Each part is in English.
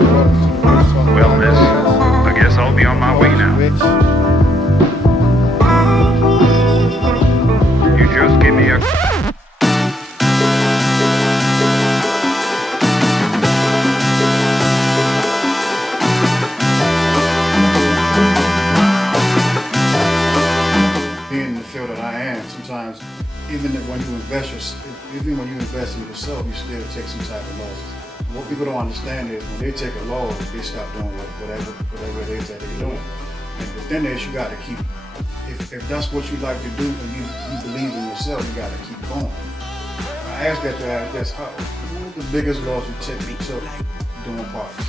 Well, miss, I guess I'll be on my way now. You just give me a... Being in the field that I am, sometimes even when you invest in yourself, you still take some type of losses. What people don't understand is when they take a loss, they stop doing whatever it is that they're doing. And the thing is, you got to keep. If that's what you like to do and you believe in yourself, you got to keep going. I asked that to ask this: what was the biggest loss you took doing parties?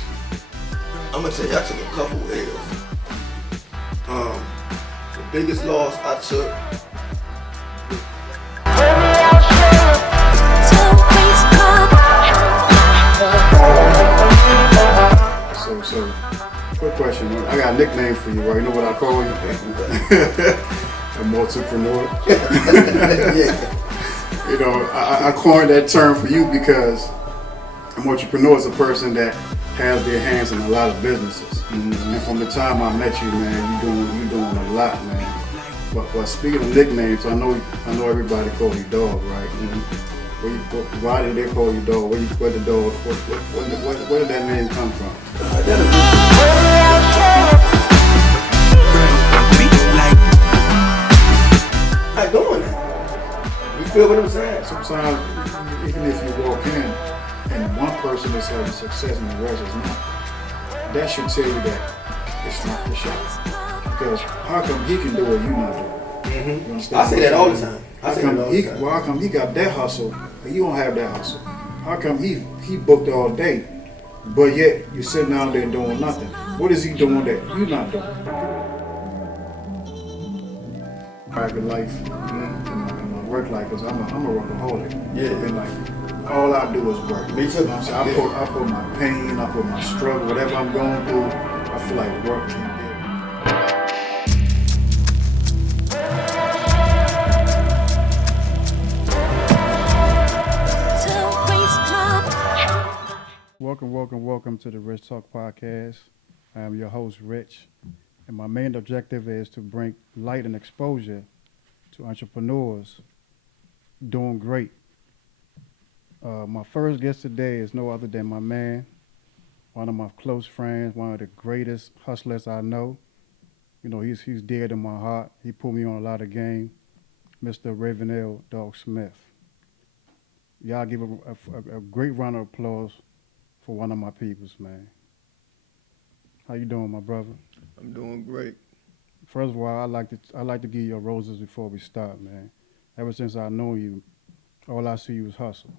I'm gonna tell you, I took a couple L's. The biggest loss I took. So, quick question. I got a nickname for you, right? You know what I call you? A multipreneur. Yeah. You know, I coined that term for you because an entrepreneur is a person that has their hands in a lot of businesses. Mm-hmm. And from the time I met you, man, you doing a lot, man. But speaking of nicknames, I know everybody call you Dog, right? Mm-hmm. Why did they call you Dog? Where the dog? Where did that name come from? I doing that. You feel what I'm saying? Sometimes, even if you walk in and one person is having success and the rest is not, that should tell you that it's not the shot. Because how come he can do it, you not do it? Mm-hmm. I say that all the time. How come he got that hustle and you don't have that hustle? How come he booked all day, but yet you're sitting down there doing nothing? What is he doing that you're not doing? Private life and my work life, because I'm a workaholic. Yeah. And like all I do is work. Me too. You know what I'm saying? I put my pain, I put my struggle, whatever I'm going through, I feel like work can do. Welcome to the Rich Talk Podcast. I am your host, Rich, and my main objective is to bring light and exposure to entrepreneurs doing great. My first guest today is no other than my man, one of my close friends, one of the greatest hustlers I know. You know, he's dear to my heart. He put me on a lot of game, Mr. Ravainelle Dog Smith. Y'all give a great round of applause for one of my peoples, man. How you doing, my brother? I'm doing great. First of all, I like to give you your roses before we start, man. Ever since I know you, all I see you is hustle.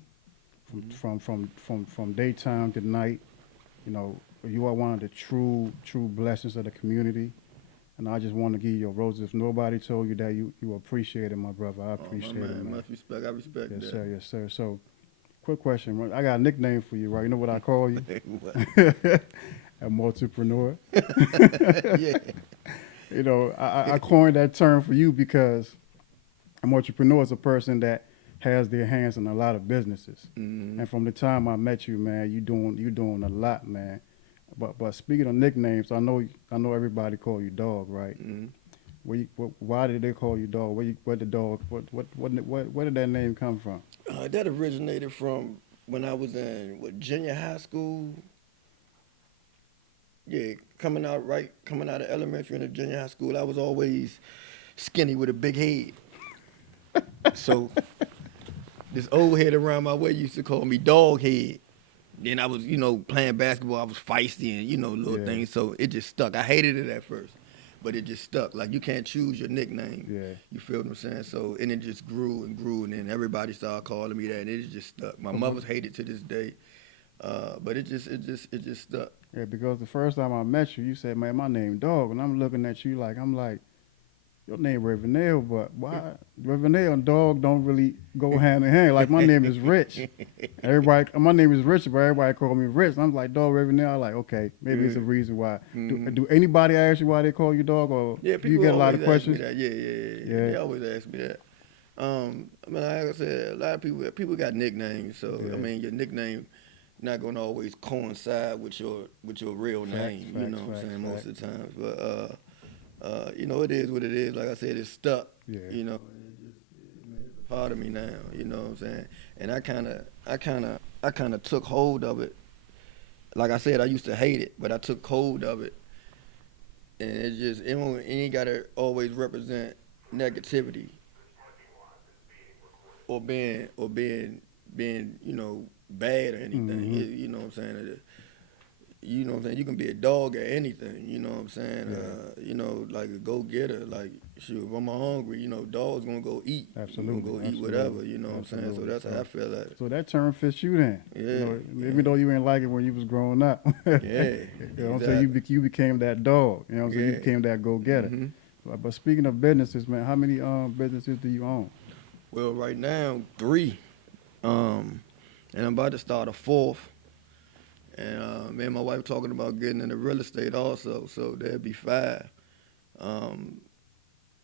From daytime to night, you know, you are one of the true blessings of the community. And I just want to give you your roses. If nobody told you that, you appreciate it, my brother. I appreciate it, man. Much respect. I respect yes, that. Sir, yes, sir. So, quick question. I got a nickname for you, right? You know what I call you? A multipreneur. Yeah. You know, I coined that term for you because an entrepreneur is a person that has their hands in a lot of businesses. Mm-hmm. And from the time I met you, man, you doing a lot, man. But speaking of nicknames, I know everybody call you Dog, right? Mm-hmm. Why did they call you Dog? Where did that name come from? That originated from when I was in junior high school. Yeah, coming out of elementary into junior high school, I was always skinny with a big head. So this old head around my way used to call me Dog Head. Then I was, playing basketball. I was feisty and, little things. So it just stuck. I hated it at first, but it just stuck. Like, you can't choose your nickname. Yeah. You feel what I'm saying? So, and it just grew and grew, and then everybody started calling me that, and it just stuck. My mother's hated to this day, but it just stuck. Yeah, because the first time I met you, you said, "Man, my name Dog," and I'm looking at you like, your name Ravainelle, but why Ravainelle and Dog don't really go hand in hand? Like, my name is Rich. My name is Rich, but everybody call me Rich. And I'm like, Dog Ravainelle. I'm like, okay, maybe it's a reason why. Mm-hmm. Do anybody ask you why they call you Dog, or yeah, people you get a lot of questions? Yeah. They always ask me that. Like I said, a lot of people got nicknames. So I mean, your nickname not gonna always coincide with your real name. You know what I'm saying? Most of the times, but you know, it is what it is. Like I said, it's stuck. Yeah. You know, it's a part of me now. You know what I'm saying? And I kind of took hold of it. Like I said, I used to hate it, but I took hold of it, and it ain't gotta always represent negativity or being you know bad or anything. Mm-hmm. You know what I'm saying? You know what I'm saying? You can be a dog at anything, you know what I'm saying? Yeah. You know, like a go-getter, like, shoot, if I'm hungry, you know, dog's gonna go eat. Absolutely. Gonna go eat whatever, you know what I'm saying? So that's how I feel like it. So that term fits you then. Yeah. You know, even though you ain't like it when you was growing up. Yeah. You know what I'm saying? Exactly. You became that dog. You know what I'm saying? You Yeah. became that go-getter. Mm-hmm. But speaking of businesses, man, how many businesses do you own? Well, right now, 3. And I'm about to start a 4th. And me and my wife talking about getting into real estate also, so there'd be 5.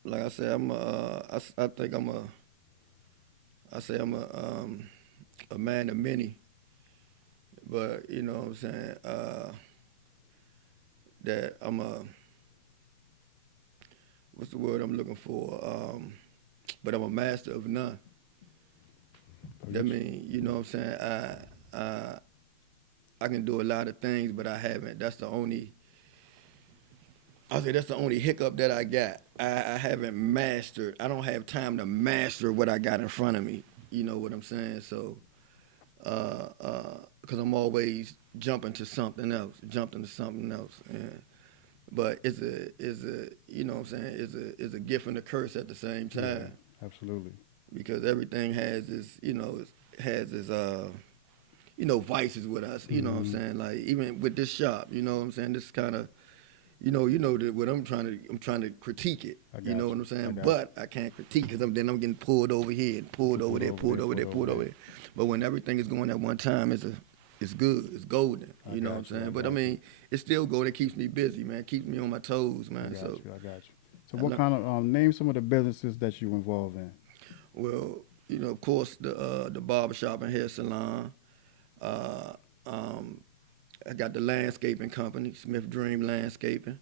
Like I said, I think I'm a man of many, but you know what I'm saying, that I'm what's the word I'm looking for? But I'm a master of none. That means, you know what I'm saying, I can do a lot of things, but I haven't. That's the only hiccup that I got. I haven't mastered. I don't have time to master what I got in front of me. You know what I'm saying? So, because I'm always jumping to something else. And, but it's a you know what I'm saying? It's a gift and a curse at the same time. Yeah, absolutely. Because everything has its, you know, you know, vices with us. You know what I'm saying? Like even with this shop, you know what I'm saying? This kind of, you know that what I'm trying to critique it. You know what I'm saying? But I can't critique because then I'm getting pulled over here and pulled over there. But when everything is going at one time, it's good. It's golden. You know what I'm saying? But I mean, it's still gold. It keeps me busy, man. Keeps me on my toes, man. I got you. So what kind of name some of the businesses that you involved in? Well, you know, of course, the barbershop and hair salon. I got the landscaping company, Smith Dream Landscaping.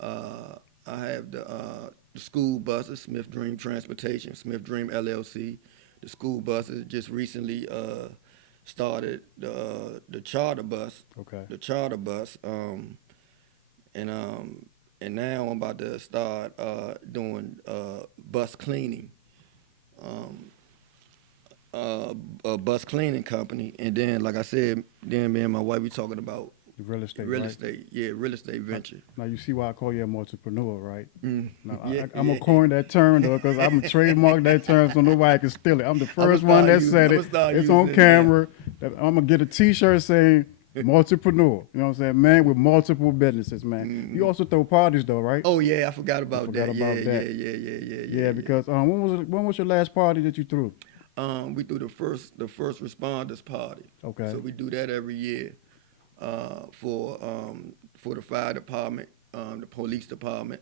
I have the school buses, Smith Dream Transportation, Smith Dream LLC. The school buses just recently started the charter bus. Okay. The charter bus. And now I'm about to start doing bus cleaning. A bus cleaning company, and then like I said, then me and my wife we talking about real estate, real estate venture. Now you see why I call you a entrepreneur, right? Now Yeah, I'm gonna coin that term though, because I'm gonna trademark that term so nobody can steal it. I'm the first one that said it. It's on camera. That I'm gonna get a T-shirt saying entrepreneur. You know what I'm saying? Man with multiple businesses, man. You also throw parties though, right? Oh yeah, I forgot about that. Yeah. Because when was your last party that you threw? We do the first responders party. Okay. So we do that every year for the fire department, the police department,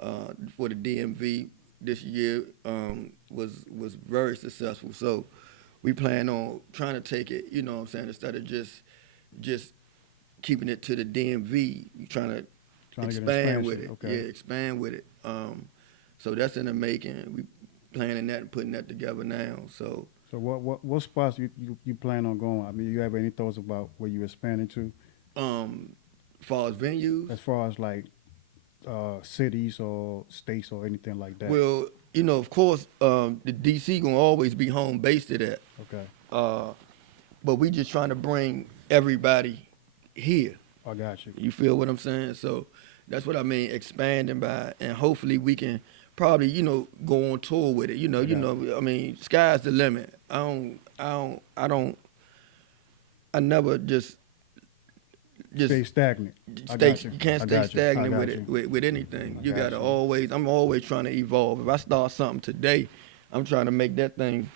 for the DMV. This year was very successful. So we plan on trying to take it, you know what I'm saying, instead of just keeping it to the DMV, we trying to expand with it. Okay. Yeah, expand with it. So that's in the making. We planning that and putting that together now. So what spots you plan on going? I mean, you have any thoughts about where you expanding to? As far as venues? As far as like cities or states or anything like that? Well, you know, of course, the DC gonna always be home based at that. Okay. But we just trying to bring everybody here. I got you. You feel what I'm saying? So that's what I mean, expanding by, and hopefully we can probably, you know, go on tour with it. You know, I mean, sky's the limit. I never just stay stagnant. You can't stay stagnant with anything. You gotta I'm always trying to evolve. If I start something today, I'm trying to make that thing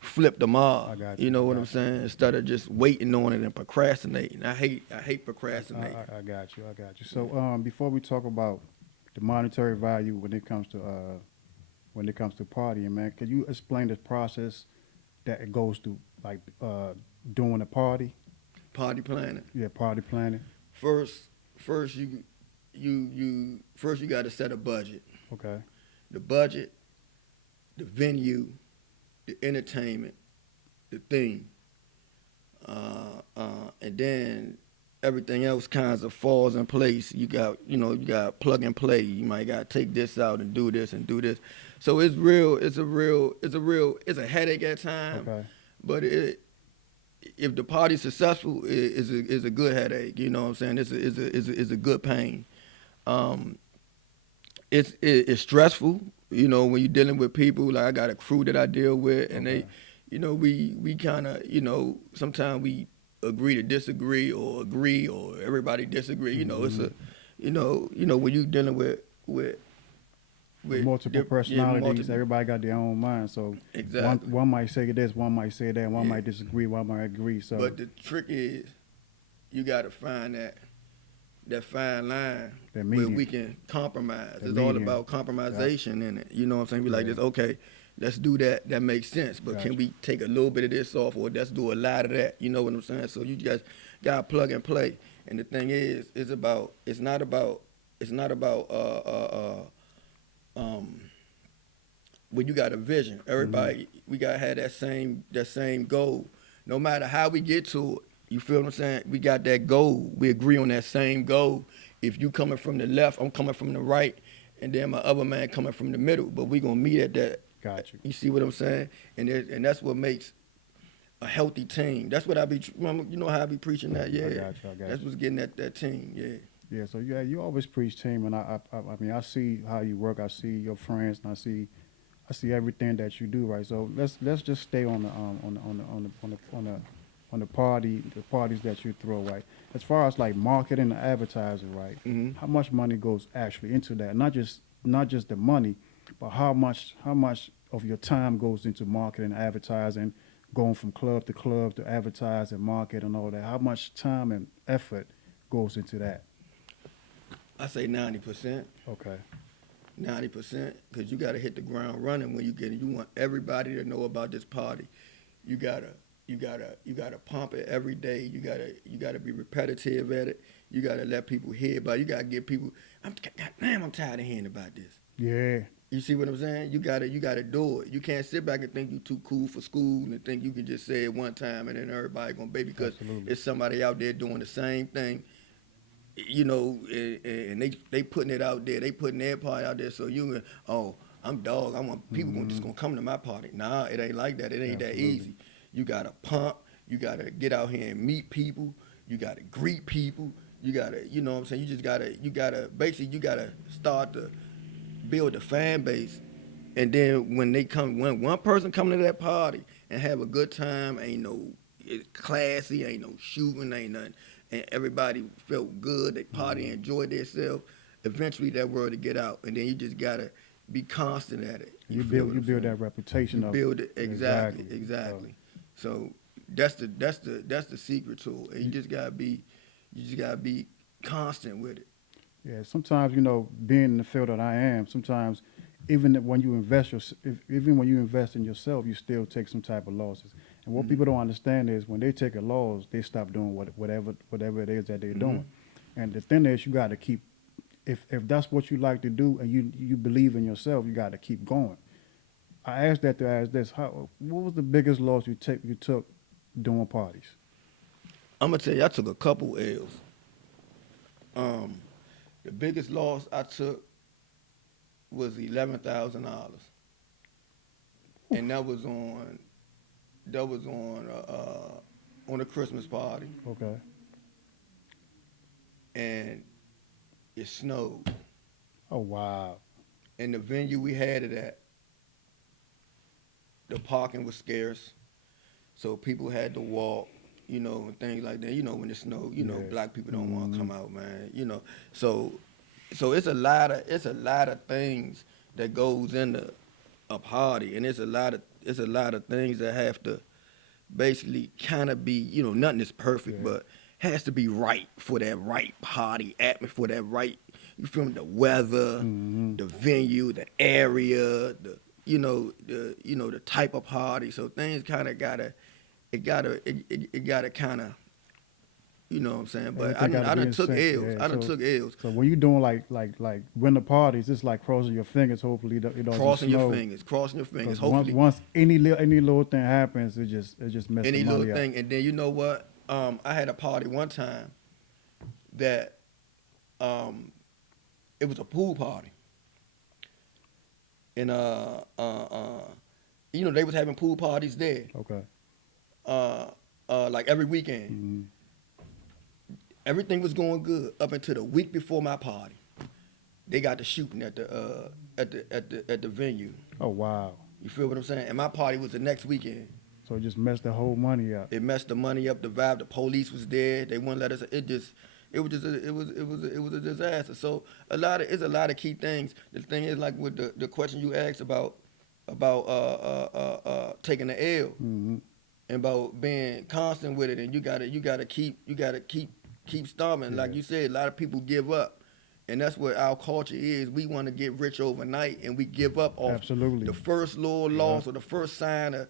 flip tomorrow. You know what I'm saying? Instead of just waiting on it and procrastinating. I hate procrastinating. I got you. So before we talk about the monetary value when it comes to partying, man, could you explain the process that it goes through, like doing a party? Party planning. Yeah, party planning. First you got to set a budget. Okay. The budget, the venue, the entertainment, the theme, and then everything else kinds of falls in place. You got plug and play. You might got to take this out and do this and do this. So it's a headache at times. Okay. But if the party's successful, is a good headache. You know what I'm saying? It's a good pain. It's stressful. You know, when you're dealing with people, like I got a crew that I deal with, and Okay. we kind of, sometimes we agree to disagree or agree or everybody disagree. You know, it's a, when you dealing with Multiple personalities. multiple- Everybody got their own mind. So Exactly. one might say this, one might say that, one Yeah. might disagree, one might agree. So But the trick is, you got to find that fine line That where medium. we can compromise. That It's all medium. about compromisation in it. You know what I'm saying? Be like Yeah. this, okay, let's do that. That makes sense. But Gotcha. can we take a little bit of this off, or let's do a lot of that? You know what I'm saying? So you just got to plug and play. And the thing is, it's not about when you got a vision. Everybody, we got to have that same goal. No matter how we get to it, you feel what I'm saying? We got that goal. We agree on that same goal. If you coming from the left, I'm coming from the right, and then my other man coming from the middle. But we gonna meet at that. got you. You see what I'm saying? And that's what makes a healthy team. That's what I be. You know how I be preaching that? Yeah. I got you. That's what's getting that team. Yeah. Yeah, so you always preach team, and I mean I see how you work. I see your friends, and I see everything that you do. Right. So let's just stay on the parties that you throw. Right. As far as like marketing and advertising, right? Mhm. How much money goes actually into that? Not just the money, but how much of your time goes into marketing and advertising, going from club to advertise and market and all that. How much time and effort goes into that? I say 90%. Okay. 90%, because you got to hit the ground running when you get it. You want everybody to know about this party. You gotta pump it every day. You gotta be repetitive at it. You gotta let people hear about it. You gotta get people. I'm tired of hearing about this. Yeah. You see what I'm saying? You gotta do it. You can't sit back and think you too cool for school and think you can just say it one time and then everybody gonna be, because Absolutely. it's somebody out there doing the same thing. You know, and they putting it out there. They putting their part out there. So I'm dog. I want people just gonna come to my party. Nah, it ain't like that. It ain't that Absolutely. easy. You gotta pump. You gotta get out here and meet people. You gotta greet people. You gotta, you know what I'm saying? You gotta start to build a fan base. And then when one person come to that party and have a good time, ain't no classy, ain't no shooting, ain't nothing, and everybody felt good, they party, enjoyed themselves, eventually that word will get out. And then you just gotta be constant at it. You feel what I'm build saying? that reputation You up. build it exactly. So that's the secret to it. And you just gotta be constant with it. Yeah, sometimes being in the field that I am, sometimes even when you invest in yourself, you still take some type of losses. And what people don't understand is when they take a loss, they stop doing whatever it is that they're doing. And the thing is, you got to keep. If that's what you like to do and you believe in yourself, you got to keep going. I asked that to ask this: what was the biggest loss you took doing parties? I'm gonna tell you, I took a couple L's. The biggest loss I took was $11,000, and that was on a Christmas party, Okay. and it snowed. Oh wow. And the venue we had it at, the parking was scarce, so people had to walk, and things like that. When it snowed, Yeah. black people don't want to come out, man. So it's a lot of things that goes into a party, and it's a lot of things that have to basically kind of be, nothing is perfect, Yeah. but has to be right for that right party atmosphere, for that right. You feel me? The weather, the venue, the area, the type of party. So things kind of gotta kind of You know what I'm saying? But Everything gotta I be done in took sync. L's. Yeah, I done so took L's. so when you doing like winter parties, it's like crossing your fingers. Hopefully, it doesn't Crossing your snow. fingers, crossing your fingers. Because once Hopefully, any little thing happens, it just messes the any money little up. thing. And then you know what? I had a party one time that it was a pool party, and you know they was having pool parties there, Okay. like every weekend. Hmm. Everything was going good up until the week before my party. They got to shooting at the venue. Oh wow. You feel what I'm saying? And my party was the next weekend. So it just messed the whole money up. It messed the money up. The vibe. The police was there. They wouldn't let us. It was a disaster. So it's a lot of key things. The thing is, like with the question you asked about taking the L Hmm. and about being constant with it, and you gotta keep stomping. Yeah. Like you said, a lot of people give up, and that's what our culture is. We want to get rich overnight, and we give up off Absolutely. the first little loss or the first sign of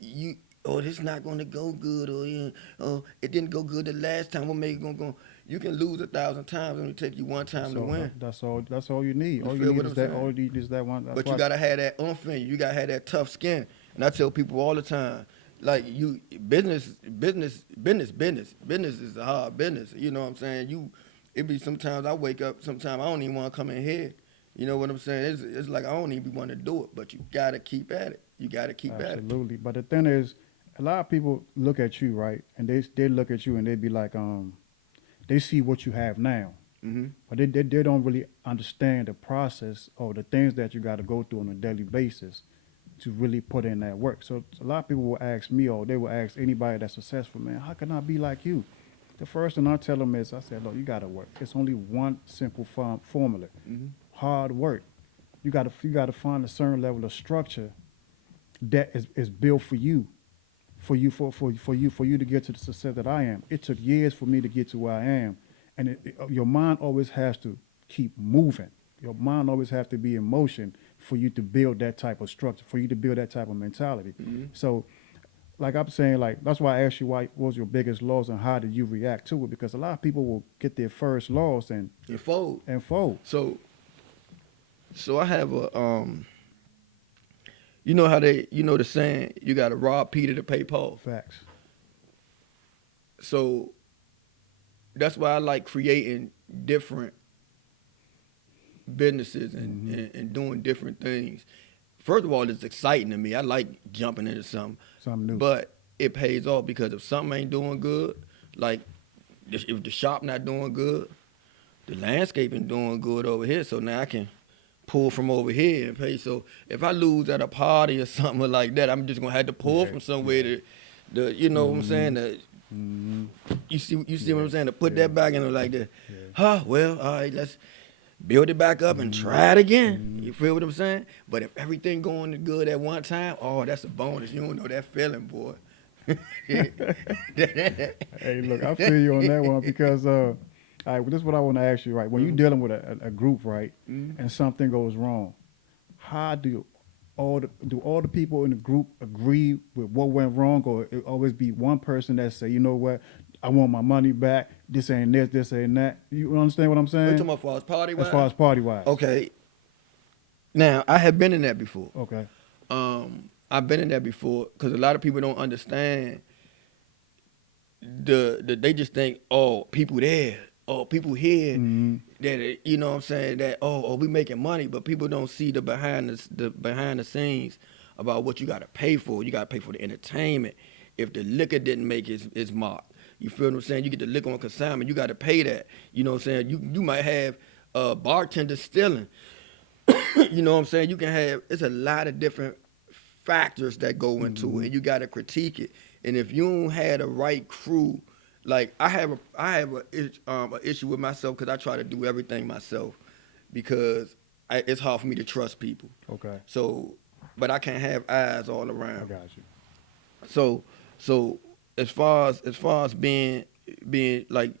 you. Oh, this not gonna go good, or it didn't go good the last time. What make it gonna go? You can lose 1,000 times, and it take you one time to win. That's all. That's all you need. You All feel you need what is I'm that. saying? All you need is that one. That's But you why- gotta have that oomph in you. You gotta have that tough skin. And I tell people all the time, like business is a hard business. You know what I'm saying? It be sometimes I wake up, sometimes I don't even want to come in here. You know what I'm saying? It's like I don't even want to do it, but you gotta keep at it. You gotta keep at it. Absolutely. But the thing is, a lot of people look at you, right, and they look at you and they be like, they see what you have now, Mm-hmm. but they don't really understand the process or the things that you got to go through on a daily basis to really put in that work. So a lot of people will ask me, or they will ask anybody that's successful, man, how can I be like you? The first thing I tell them is, I said, look, you got to work. It's only one simple formula: Mm-hmm. hard work. You got to find a certain level of structure that is built for you. For you to get to the success that I am. It took years for me to get to where I am, and your mind always has to keep moving. Your mind always has to be in motion for you to build that type of structure, for you to build that type of mentality. Mm-hmm. So, like I'm saying, like that's why I asked you what was your biggest loss and how did you react to it? Because a lot of people will get their first loss and fold. fold. So I have a you know how the saying, you got to rob Peter to pay Paul. Facts. So that's why I like creating different businesses and doing different things. First of all, it's exciting to me. I like jumping into something. Something new. But it pays off because if something ain't doing good, like if the shop not doing good, the landscaping doing good over here, so now I can pull from over here and pay. So if I lose at a party or something like that, I'm just gonna have to pull from somewhere to you know what I'm saying? You see what I'm saying? To put that back in like that. Well, all right, let's build it back up and try it again. You feel what I'm saying? But if everything going good at one time, oh, that's a bonus. You don't know that feeling, boy. Hey, look, I feel you on that one because, all right, this is what I want to ask you, right? When you're dealing with a group, right, and something goes wrong, how do all the people in the group agree with what went wrong, or it always be one person that say, you know what, I want my money back. This ain't this ain't that. You understand what I'm saying? What you talking about, as far as party wise? As far as party wise. Okay. Now I have been in that before. Okay. I've been in that before because a lot of people don't understand they just think, oh, people there, oh, people here, that you know what I'm saying, that oh, we making money, but people don't see the behind the scenes about what you got to pay for. You got to pay for the entertainment. If the liquor didn't make its mark, you feel what I'm saying? You get the liquor on consignment, you got to pay that. You know what I'm saying? You might have bartenders stealing. You know what I'm saying? You can have, it's a lot of different factors that go into it, and you got to critique it. And if you don't have the right crew, like I have a issue with myself because I try to do everything myself because it's hard for me to trust people. Okay. So, but I can't have eyes all around. I got you. So as far as being like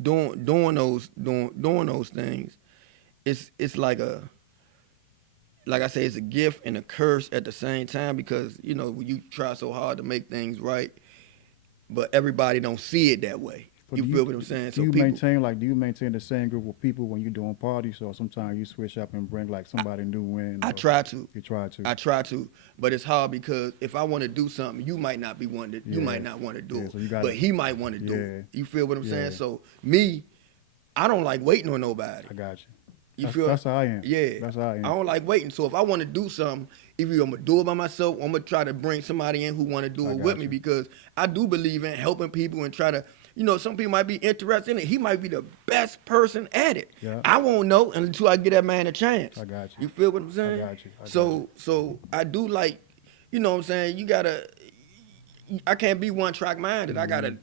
doing those things, it's like I say, it's a gift and a curse at the same time because, you know, you try so hard to make things right, but everybody don't see it that way. So You feel what I'm saying? Do So you people, maintain the same group of people when you're doing parties, or sometimes you switch up and bring like somebody new in? I or try to. You try to. I try to, but it's hard because if I want to do something, you might not be wanting to. You Yeah. might not want to do Yeah, it, so you gotta- but he might want to do Yeah. it. You feel what I'm saying? Yeah. So me, I don't like waiting on nobody. I got you. You That's, feel? that's how I am. Yeah. That's how I am. I don't like waiting. So if I want to do something, either I'm gonna do it by myself, or I'm gonna try to bring somebody in who want to do I it got with me you. because I do believe in helping people and try to. You know, some people might be interested in it. He might be the best person at it. Yeah. I won't know until I get that man a chance. I got you. You feel what I'm saying? got you. I got So I do like, you know what I'm saying? You gotta. I can't be one track minded. I gotta.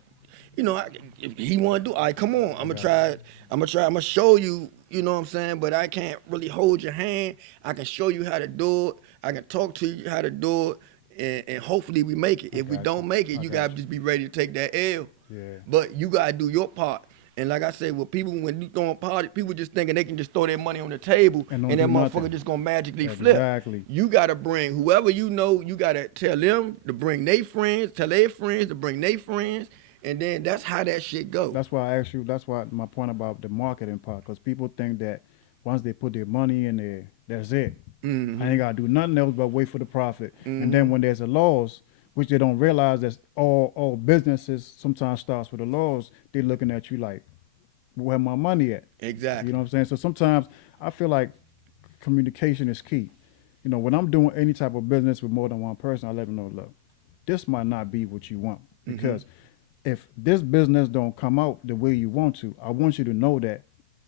You know, if he want to do, all right, come on. I'm gonna try it. I'm gonna show you. You know what I'm saying? But I can't really hold your hand. I can show you how to do it. I can talk to you how to do it, and hopefully we make it. If we got don't you. make it, I you got gotta you. just be ready to take that L. Yeah. But you gotta do your part. And like I said, with people, when you throwing party, people just thinking they can just throw their money on the table And and, don't that do motherfucker nothing. just gonna magically flip. Exactly. You gotta bring whoever you know. You gotta tell them to bring their friends, tell their friends to bring their friends, and then that's how that shit go. That's why I asked you. That's why my point about the marketing part, because people think that once they put their money in there, that's it. Mhm. I ain't gotta do nothing else but wait for the profit. Mhm. And then when there's a loss, which they don't realize that all businesses sometimes starts with a loss, they're looking at you like, where my money at? Exactly. You know what I'm saying? So sometimes I feel like communication is key. You know, when I'm doing any type of business with more than one person, I let them know, look, this might not be what you want. Because if this business don't come out the way you want to, I want you to know that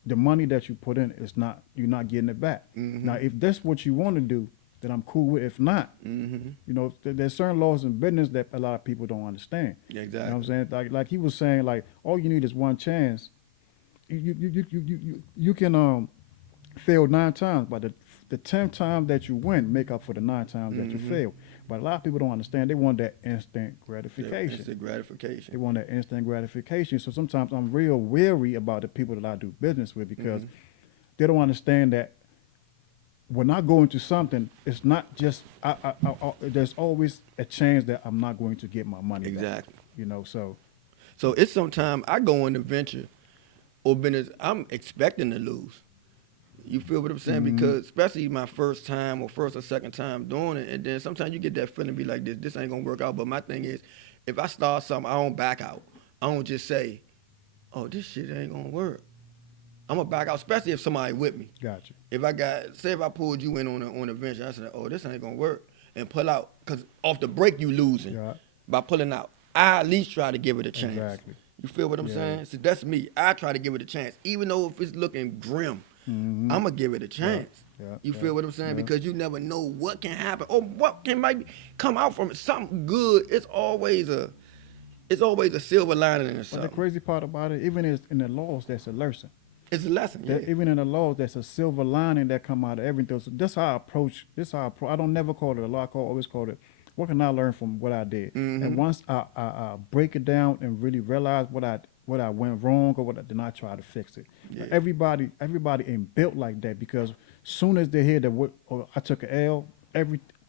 the money that you put in is not, you're not getting it back. Now, if that's what you want to do, then I'm cool with it. If not, you know, there's certain laws in business that a lot of people don't understand. Exactly. You know what I'm saying? Like he was saying, like, all you need is one chance. You can fail 9 times, but the 10th time that you win make up for the 9 times that you fail. But a lot of people don't understand. They want that instant gratification. Instant gratification. They want that instant gratification. So sometimes I'm real wary about the people that I do business with because they don't understand that when I go into something, it's not just there's always a chance that I'm not going to get my money back. Exactly. You know, so So it's sometimes I go into venture or business, I'm expecting to lose. You feel what I'm saying? Because especially my first time or first or second time doing it, and then sometimes you get that feeling, be like, this ain't gonna work out. But my thing is, if I start something, I don't back out. I don't just say, oh, this shit ain't gonna work. I'm gonna back out, especially if somebody with me. gotcha. If I pulled you in on a venture, I said, oh, this ain't gonna work, and pull out, because off the break you losing Yeah. by pulling out. I at least try to give it a chance. Exactly. You feel what I'm Yeah. saying? So that's me. I try to give it a chance, even though if it's looking grim. I'm gonna give it a chance. Yeah, You yeah, feel what I'm saying? yeah. Because you never know what can happen or what can might come out from it. Something good. It's always a silver lining in But the something. crazy part about it, even in the laws, that's a lesson. It's a lesson. Yeah. Even in the laws, there's a silver lining that come out of everything. So that's how I approach. I don't never call it a law. Always call it, what can I learn from what I did? And once I break it down and really realize what I went wrong or then I try to fix it. Yeah. Everybody ain't built like that because soon as they hear that I took an L,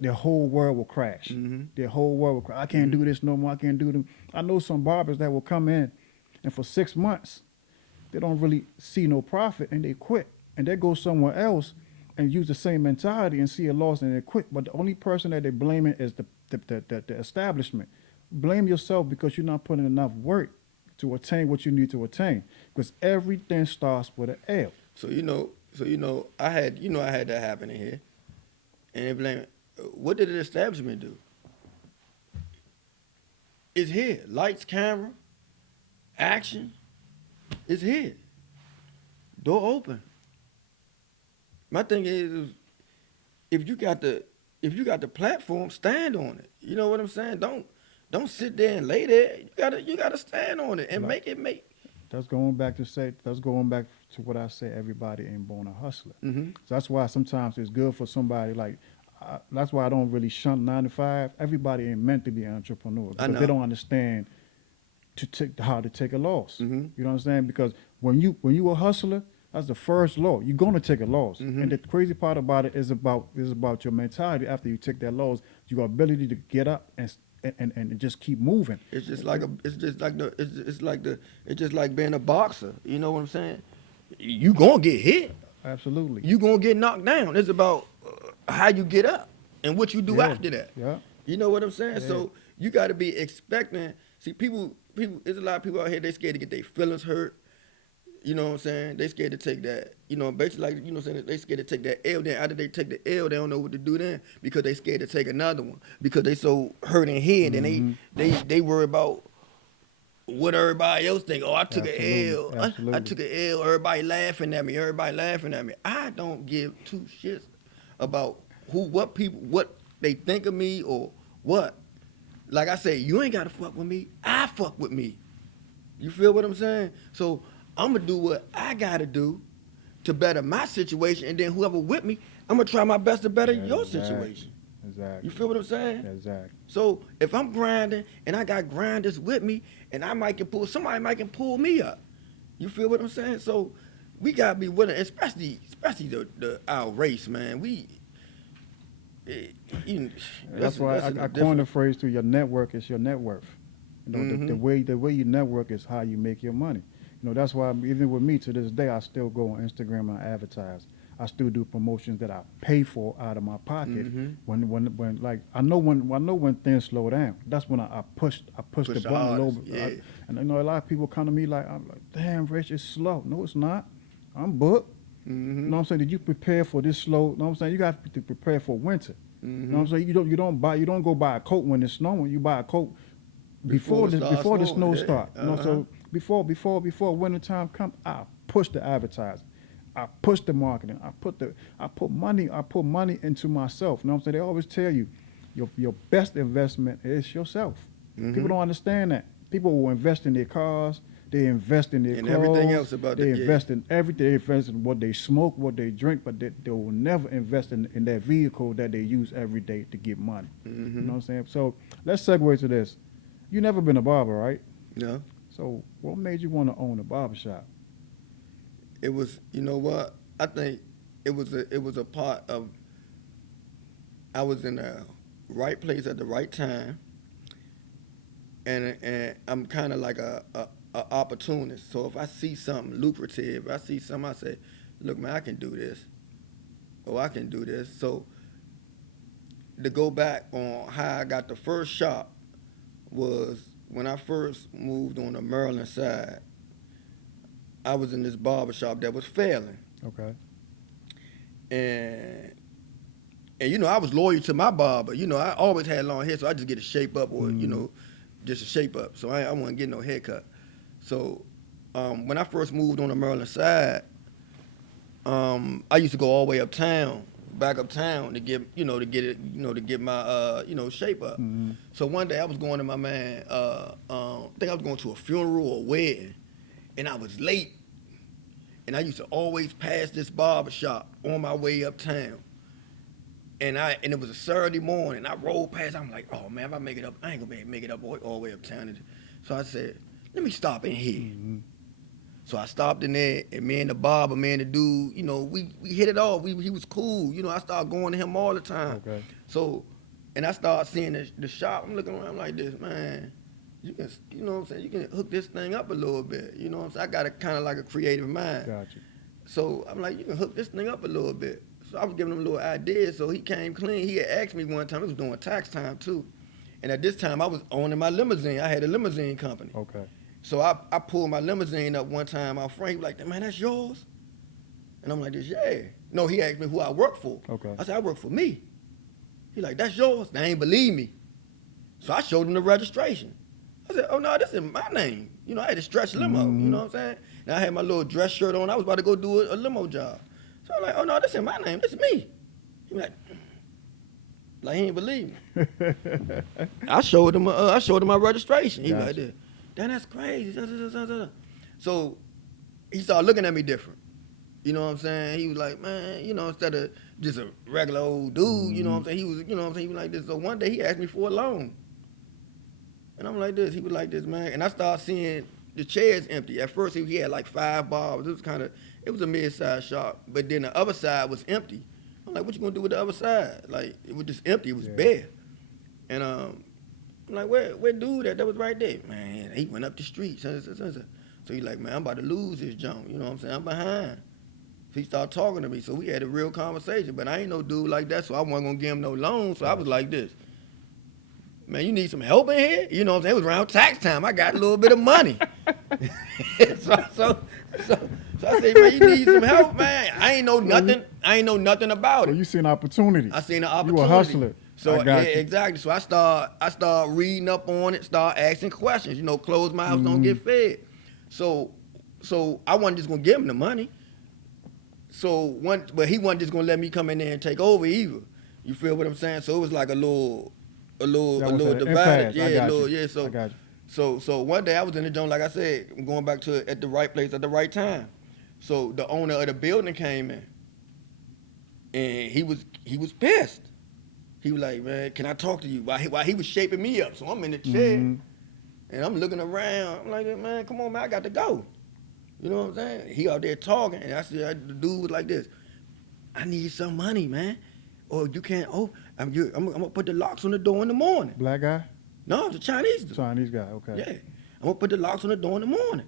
their whole world will crash. Their whole world will crash. I can't do this no more. I can't do them. I know some barbers that will come in, and for 6 months, they don't really see no profit and they quit, and they go somewhere else and use the same mentality and see a loss and they quit. But the only person that they're blaming is the establishment. Blame yourself because you're not putting enough work to attain what you need to attain. Because everything starts with an L. So I had that happen in here, and they blame it. What did the establishment do? It's here. Lights, camera, action. It's here. Door open. My thing is, if you got the platform, stand on it. You know what I'm saying? Don't sit there and lay there. You gotta stand on it and Right. make. That's going back to what I say. Everybody ain't born a hustler. Mm-hmm. So that's why sometimes it's good for somebody like. That's why I don't really shunt 9 to 5. Everybody ain't meant to be an entrepreneur I because know. they don't understand how to take a loss. Mm-hmm. You know what I'm saying? Because when you a hustler, that's the first law. You're gonna take a loss. Mm-hmm. And the crazy part about it is about your mentality. After you take that loss, your ability to get up and just keep moving. It's just like it's just like being a boxer. You know what I'm saying? You gonna get hit. Absolutely. You gonna get knocked down. It's about how you get up and what you do Yeah. after that. Yeah. You know what I'm saying? Yeah. So you got to be expecting. See, people. There's a lot of people out here. They scared to get their feelings hurt. You know what I'm saying? They scared to take that. You know, basically like you know what I'm saying. They scared to take that L. Then after they take the L, they don't know what to do then because they scared to take another one because they so hurt in head and they worry about what everybody else think. Oh, I took Absolutely. an L. Absolutely. I took an L. Everybody laughing at me. Everybody laughing at me. I don't give two shits about what they think of me or what. Like I say, you ain't gotta fuck with me. I fuck with me. You feel what I'm saying? So I'm gonna do what I gotta do to better my situation, and then whoever with me, I'm gonna try my best to better your situation. Exactly. You feel what I'm saying? Exactly. So if I'm grinding and I got grinders with me, and somebody might can pull me up. You feel what I'm saying? So we gotta be willing, especially our race, man. That's why I coined the phrase to your network is your net worth. You know, the way you network is how you make your money. You know, that's why even with me to this day, I still go on Instagram and I advertise. I still do promotions that I pay for out of my pocket. When like I know when things slow down. That's when I push the button a little bit. Yeah. And I know a lot of people come to me like, I'm like, damn, Rich, it's slow. No, it's not. I'm booked. You know what I'm saying? Did you prepare for this slow? You know what I'm saying? You got to prepare for winter. You know what I'm saying? You don't go buy a coat when it's snowing. You buy a coat before the snow starts. You know, so before wintertime come, I push the advertising. I push the marketing. I put money into myself. You know what I'm saying? They always tell you your best investment is yourself. People don't understand that. People will invest in their cars. They invest in their And clothes. everything else about they it, yeah. invest in everything. They invest in what they smoke, what they drink, but they will never invest in that vehicle that they use every day to get money. You know what I'm saying? So let's segue to this. You never been a barber, right? No. So what made you want to own a barber shop? It was, you know what? I think it was a part of I was in the right place at the right time, and I'm kind of like a opportunist. So if I see something lucrative, I see something, I say, look, man, I can do this. Oh, I can do this. So to go back on how I got the first shop was when I first moved on the Maryland side. I was in this barber shop that was failing. Okay. And you know, I was loyal to my barber. You know, I always had long hair, so I just get a shape up or, you know, just a shape up. So I wasn't getting no haircut. So when I first moved on the Maryland side, I used to go all the way back uptown to get my shape up. So one day I was going to my man, I think I was going to a funeral or a wedding, and I was late. And I used to always pass this barber shop on my way uptown. And it was a Saturday morning. I rolled past. I'm like, oh man, if I make it up, I ain't gonna be able to make it up all the way uptown. So I said, let me stop in here. So I stopped in there, and me and the barber, man, the dude, you know, we hit it off. He was cool. You know, I started going to him all the time. Okay. So, and I started seeing the shop. I'm looking around like this, man. You can, you know what I'm saying? You can hook this thing up a little bit. You know what I'm saying? I got a kind of like a creative mind. Gotcha. So I'm like, you can hook this thing up a little bit. So I was giving him little ideas. So he came clean. He had asked me one time. It was during tax time too. And at this time, I was owning my limousine. I had a limousine company. Okay. So I pulled my limousine up one time. My friend was like, man, that's yours? And I'm like, this, yeah. No, he asked me who I work for. Okay. I said, I work for me. He like, that's yours? They ain't believe me. So I showed him the registration. I said, oh, no, this is my name. You know, I had a stretch limo, you know what I'm saying? And I had my little dress shirt on. I was about to go do a limo job. So I'm like, oh, no, this is my name. This is me. He was like he ain't believe me. I showed him my registration. He was like, this. Damn, that's crazy. So he started looking at me different. You know what I'm saying? He was like, man, you know, instead of just a regular old dude, you know what I'm saying? He was, you know what I'm saying? He was like this. So one day he asked me for a loan. And I'm like this. He was like this, man. And I started seeing the chairs empty. At first he had like 5 barbers. It was a mid-sized shop. But then the other side was empty. I'm like, what you gonna do with the other side? Like, it was just empty. It was bare. And I'm I'm like, where dude at? That was right there. Man, he went up the street. So he's like, man, I'm about to lose this junk. You know what I'm saying? I'm behind. So he started talking to me. So we had a real conversation. But I ain't no dude like that, so I wasn't going to give him no loan. So I was like this. Man, you need some help in here? You know what I'm saying? It was around tax time. I got a little bit of money. so I say, man, you need some help, man. I ain't know nothing about So it. you see an opportunity. I seen an opportunity. You a hustler. So I got you. exactly. So I start reading up on it, start asking questions. You know, closed mouths don't get fed. So I wasn't just gonna give him the money. But he wasn't just gonna let me come in there and take over either. You feel what I'm saying? So it was like a little divided. Yeah, a little, yeah. I got you. So one day I was in the joint, like I said, I'm going back to at the right place at the right time. So the owner of the building came in, and he was pissed. He was like, man, can I talk to you? While he was shaping me up. So I'm in the chair, and I'm looking around. I'm like, man, come on, man, I got to go. You know what I'm saying? He out there talking, and I said, the dude was like this, I need some money, man. Or you can't, I'm going to put the locks on the door in the morning. Black guy? No, the Chinese dude. Chinese guy, okay. Yeah, I'm going to put the locks on the door in the morning.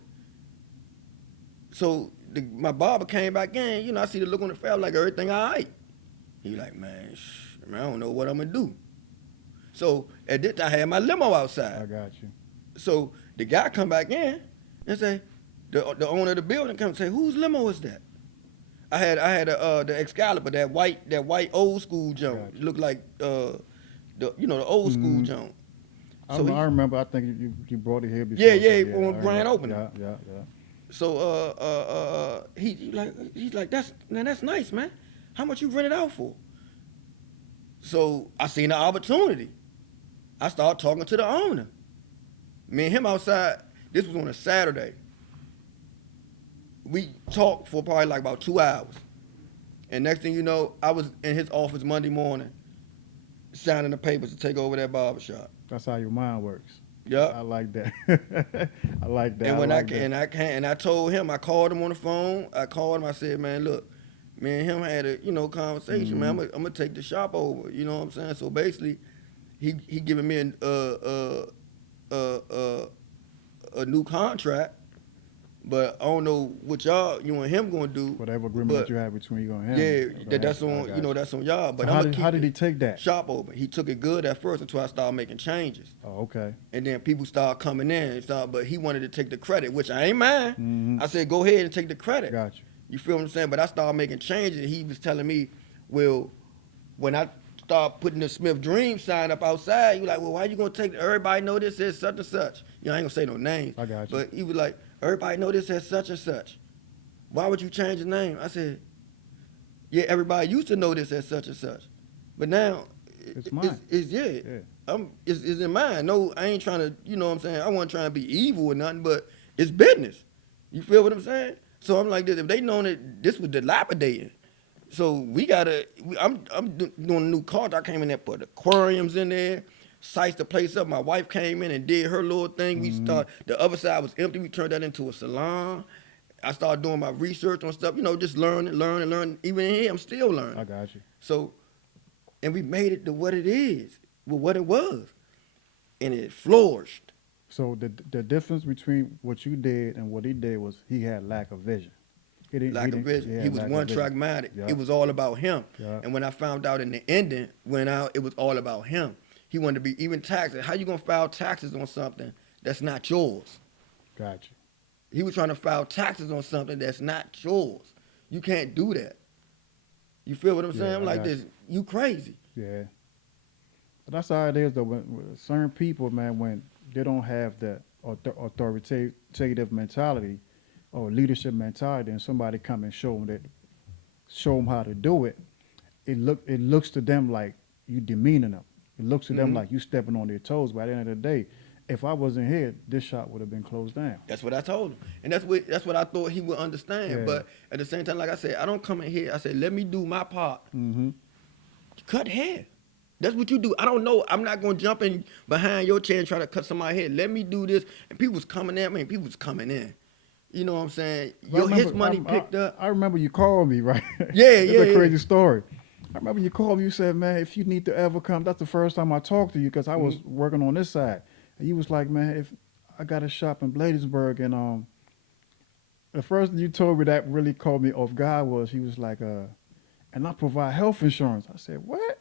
So my barber came back in, you know, I see the look on the face, like everything all right. He like, man, I don't know what I'm going to do. So at this time, I had my limo outside. I got you. So the guy come back in and say, the owner of the building come and say, whose limo is that? I had the Excalibur, that white old school junk. Gotcha. It looked like the old school junk. So I remember. I think you brought it here before. Yeah, on grand opening. Yeah. So he's like that's nice, man. How much you rent it out for? So I seen the opportunity. I started talking to the owner. Me and him outside. This was on a Saturday. We talked for probably like about 2 hours. And next thing you know, I was in his office Monday morning signing the papers to take over that barbershop. That's how your mind works. Yeah. I like that. I like that. And when I told him, I called him on the phone. I called him, I said, man, look, me and him had a, conversation, man. I'm gonna take the shop over. You know what I'm saying? So basically, he giving me a new contract. But I don't know what you and him gonna do. Whatever agreement that you have between you and him. Yeah, that's on that's on y'all. But so how did he take that? Shop open. He took it good at first until I started making changes. Oh, okay. And then people started coming in, but he wanted to take the credit, which I ain't mind. I said, go ahead and take the credit. Got you. You feel what I'm saying? But I started making changes, and he was telling me, well, when I start putting the Smith Dream sign up outside, you like, well, why you gonna take? Everybody know this is such and such. I ain't gonna say no names. I got you. But he was like, everybody know this as such and such. Why would you change the name? I said, yeah, everybody used to know this as such and such, but now it's mine. It's in mine. No, I ain't trying to. You know what I'm saying? I wasn't trying to be evil or nothing, but it's business. You feel what I'm saying? So I'm like this. If they known that this was dilapidating. So I'm doing a new car. I came in there, put aquariums in there, sized the place up. My wife came in and did her little thing. We started, the other side was empty. We turned that into a salon. I started doing my research on stuff, just learning. Even in here, I'm still learning. I got you. So, and we made it to what it is, what it was. And it flourished. So the difference between what you did and what he did was he had lack of vision. Lack of vision. He was one track minded. Yep. It was all about him. Yep. And when I found out in the ending, it was all about him. He wanted to be even taxes. How you gonna file taxes on something that's not yours? Gotcha. He was trying to file taxes on something that's not yours. You can't do that. You feel what I'm saying? I'm like this. You crazy. Yeah. But that's how it is though. When certain people, man, when they don't have the authoritative mentality or leadership mentality, and somebody come and show them how to do it, it looks to them like you demeaning them. It looks to them like you stepping on their toes. By the end of the day, if I wasn't here, this shop would have been closed down. That's what I told him, and that's what I thought he would understand. Yeah. But at the same time, like I said, I don't come in here. I said, let me do my part. Cut hair. That's what you do. I don't know. I'm not gonna jump in behind your chair and try to cut somebody's head. Let me do this. And people was coming at me. And people was coming in. You know what I'm saying? His money picked up. I remember you called me, right? Yeah, It's yeah. a crazy story. I remember you called me. You said, "Man, if you need to ever come," that's the first time I talked to you because I was working on this side, and you was like, "Man, if I got a shop in Bladensburg," and the first thing you told me that really caught me off guard was he was like, "And I provide health insurance." I said, "What?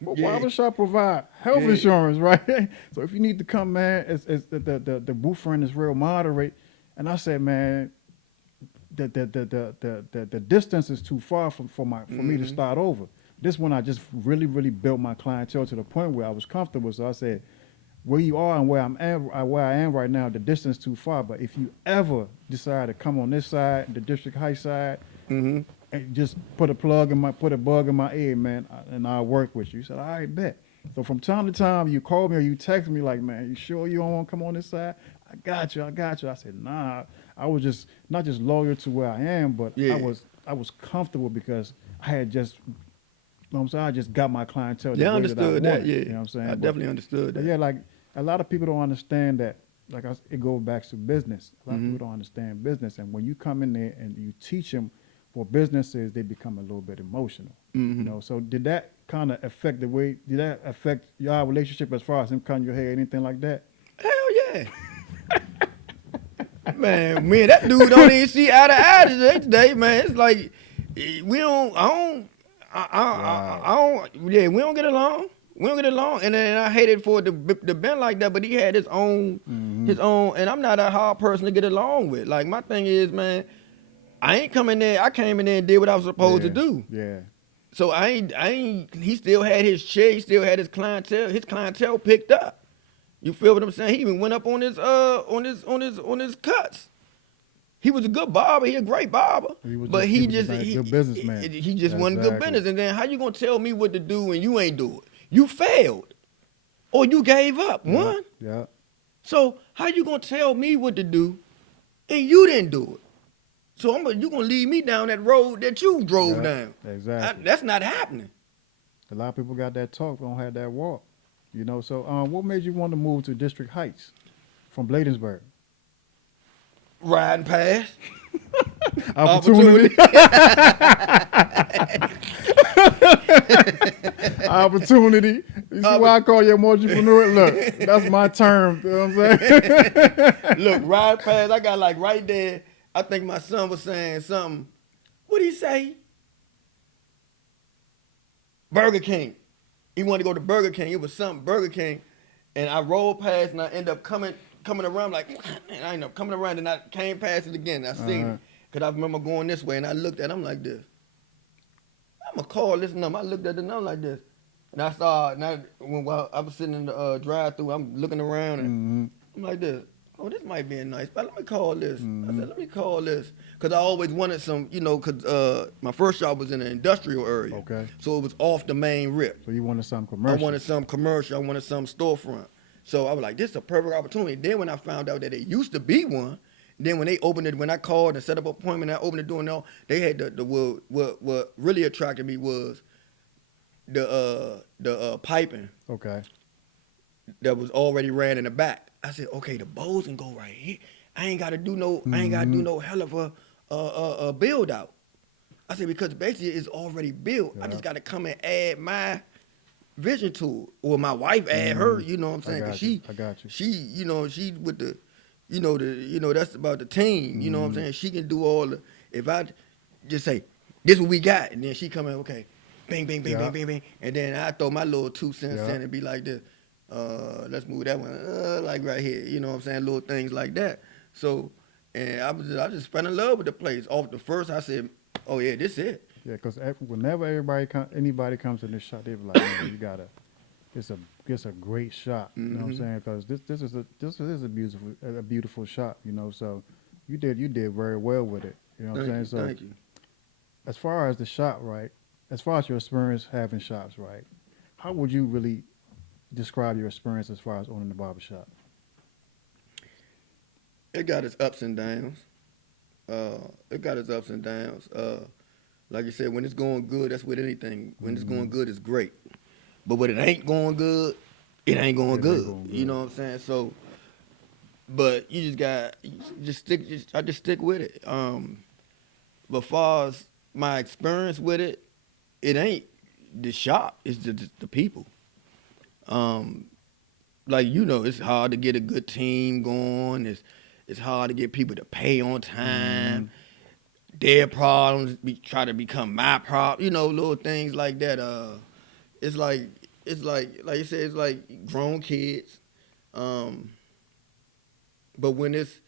Well, why would shop provide health insurance, right?" So if you need to come, man, it's the booth rent is real moderate, and I said, "Man, the distance is too far for me to start over." This one I just really built my clientele to the point where I was comfortable. So I said, where you are and where where I am right now, the distance too far. But if you ever decide to come on this side, the District Heights side, and just put a bug in my ear, man, and I'll work with you. He said, all right, bet. So from time to time, you call me or you text me like, man, you sure you don't want to come on this side? I got you. I said, nah. I was just not just loyal to where I am, but I was comfortable because I had just, you know what I'm saying? I just got my clientele. Yeah, I understood that. You know what I'm saying? I definitely understood that. Yeah, like a lot of people don't understand that. Like it goes back to business. A lot of people don't understand business, and when you come in there and you teach them what business is, they become a little bit emotional. You know, so did that kind of affect did that affect your relationship as far as him cutting your hair, anything like that? Hell yeah. Man, that dude don't even see eye to eye today, man. It's like we don't get along. We don't get along, and then I hated for it to been like that. But he had his own, and I'm not a hard person to get along with. Like my thing is, man, I ain't coming there. I came in there and did what I was supposed to do. Yeah. So I ain't. He still had his share. He still had his clientele. His clientele picked up. You feel what I'm saying? He even went up on his cuts. He was a good barber. He a great barber. He was a good businessman. He just wasn't good business. And then how you gonna tell me what to do and you ain't do it? You failed, or you gave up. One. Yeah. So how you gonna tell me what to do, and you didn't do it? So you gonna lead me down that road that you drove down? Exactly. That's not happening. A lot of people got that talk, don't have that walk. You know, so what made you want to move to District Heights from Bladensburg? Riding past. Opportunity. Opportunity. You see why I call you an entrepreneur? Look, that's my term. You know what I'm saying? Look, ride past. I got like right there. I think my son was saying something. What'd he say? Burger King. He wanted to go to Burger King. It was something Burger King, and I rolled past, and I end up coming around like, man, I end up coming around, and I came past it again. I seen it because I remember going this way, and I looked at him like this. I'm gonna call this number. I looked at the number like this, and I saw. While I was sitting in the drive-through, I'm looking around, and I'm like this. Oh, this might be a nice spot. Let me call this. I said, let me call this. Because I always wanted some, because my first job was in the industrial area. Okay. So it was off the main rip. So you wanted something commercial. I wanted some commercial. I wanted some storefront. So I was like, this is a perfect opportunity. Then when I found out that it used to be one, then when they opened it, when I called and set up an appointment, I opened the door and all, they had what really attracted me was the piping. Okay. That was already ran in the back. I said, okay, the bowls can go right here. I ain't gotta do no hell of a build out. I said, because basically it's already built. I just gotta come and add my vision to it. Or my wife add her, you know what I'm saying? I got you. She with the that's about the team, you know what I'm saying? She can do all the, if I just say, this is what we got, and then she come in, okay, bang, bang, bang, bang, bang, bang, and then I throw my little 2 cents in and be like this. Let's move that one, like right here, you know what I'm saying? Little things like that. So, and I just fell in love with the place. Off the first, I said, oh yeah, this it. Yeah, because whenever anybody comes in this shop, they be like, man, you gotta, it's a great shop. You know what I'm saying? Because this is a beautiful shop. You know, so you did very well with it. You know what I'm saying? So thank you. As far as the shop, right? As far as your experience having shops, right? How would you really describe your experience as far as owning the barbershop? It got its ups and downs. Like you said, when it's going good, that's with anything. When it's going good, it's great. But when it ain't going good, it ain't going good. You know what I'm saying? So, but I just stick with it. But far as my experience with it, it ain't the shop. It's the people. Like it's hard to get a good team going. It's hard to get people to pay on time. Their problems try to become my problem. Little things like that. It's like you said, it's like grown kids. But when it's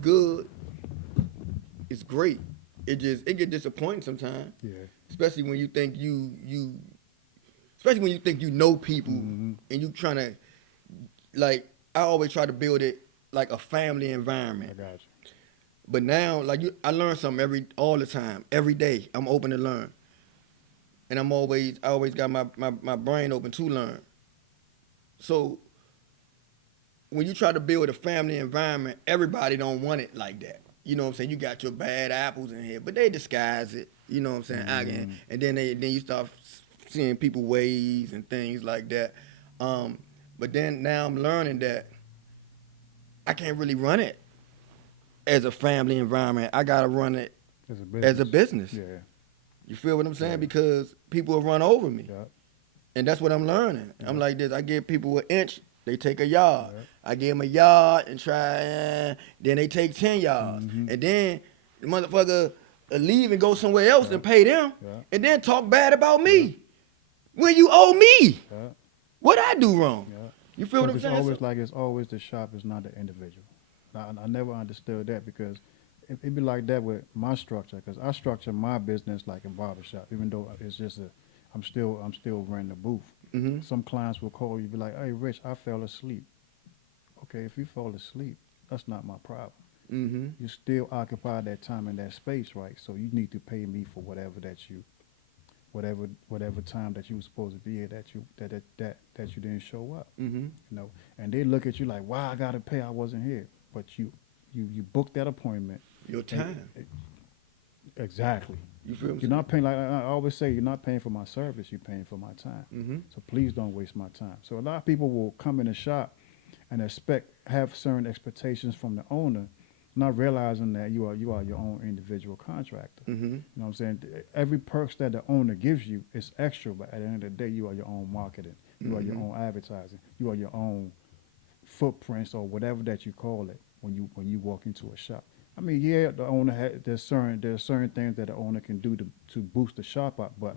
good, it's great. It get disappointing sometimes. Yeah. Especially when you think especially when you think you know people and you trying to, like, I always try to build it like a family environment. I got you. But now, like, I learn something all the time, every day. I'm open to learn, and I always got my brain open to learn. So when you try to build a family environment, everybody don't want it like that. You know what I'm saying? You got your bad apples in here, but they disguise it. You know what I'm saying? And then you start seeing people ways and things like that. But then now I'm learning that I can't really run it as a family environment. I gotta run it as a business. Yeah. You feel what I'm saying? Yeah. Because people will run over me. Yeah. And that's what I'm learning. Yeah. I'm like this. I give people an inch, they take a yard. Yeah. I give them a yard and try, then they take 10 yards. And then the motherfucker leave and go somewhere else and pay them, and then talk bad about me. When you owe me. Yeah. What I do wrong? Yeah. You feel what I'm It's saying? always like it's always the shop, it's not the individual. I never understood that because it be like that with my structure, because I structure my business like a barbershop, even though it's just I'm still running the booth. Some clients will call you, be like, "Hey, Rich, I fell asleep." Okay, if you fall asleep, that's not my problem. You still occupy that time and that space, right? So you need to pay me for whatever time that you were supposed to be here that you didn't show up. And they look at you like, "Why I gotta pay? I wasn't here." But you booked that appointment. Your time. Exactly. You feel what I'm You're not paying, like I always say, you're not paying for my service, you're paying for my time. So please don't waste my time. So a lot of people will come in the shop and have certain expectations from the owner, not realizing that you are your own individual contractor. You know what I'm saying? Every perks that the owner gives you is extra, but at the end of the day, you are your own marketing. You are your own advertising. You are your own footprints or whatever that you call it when you walk into a shop. I mean, yeah, the owner there's certain things that the owner can do to boost the shop up, but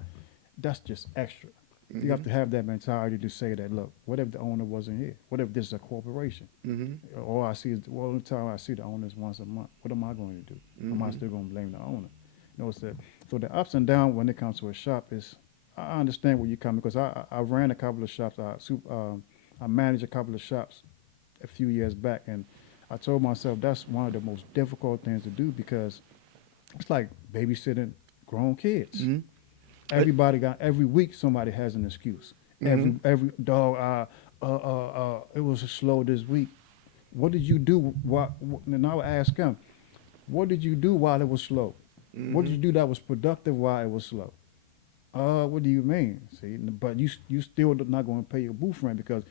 that's just extra. You have to have that mentality to say that, look, what if the owner wasn't here? What if this is a corporation? All I see is, well, the time I see the owners once a month, what am I going to do? Am I still going to blame the owner? So the ups and downs when it comes to a shop is, I understand where you come, because I ran a couple of shops. I managed a couple of shops a few years back, and I told myself that's one of the most difficult things to do, because it's like babysitting grown kids. Every week somebody has an excuse. Every dog, it was slow this week. What did you do? And I would ask him, what did you do while it was slow? What did you do that was productive while it was slow? What do you mean? See, but you still not going to pay your booth rent, because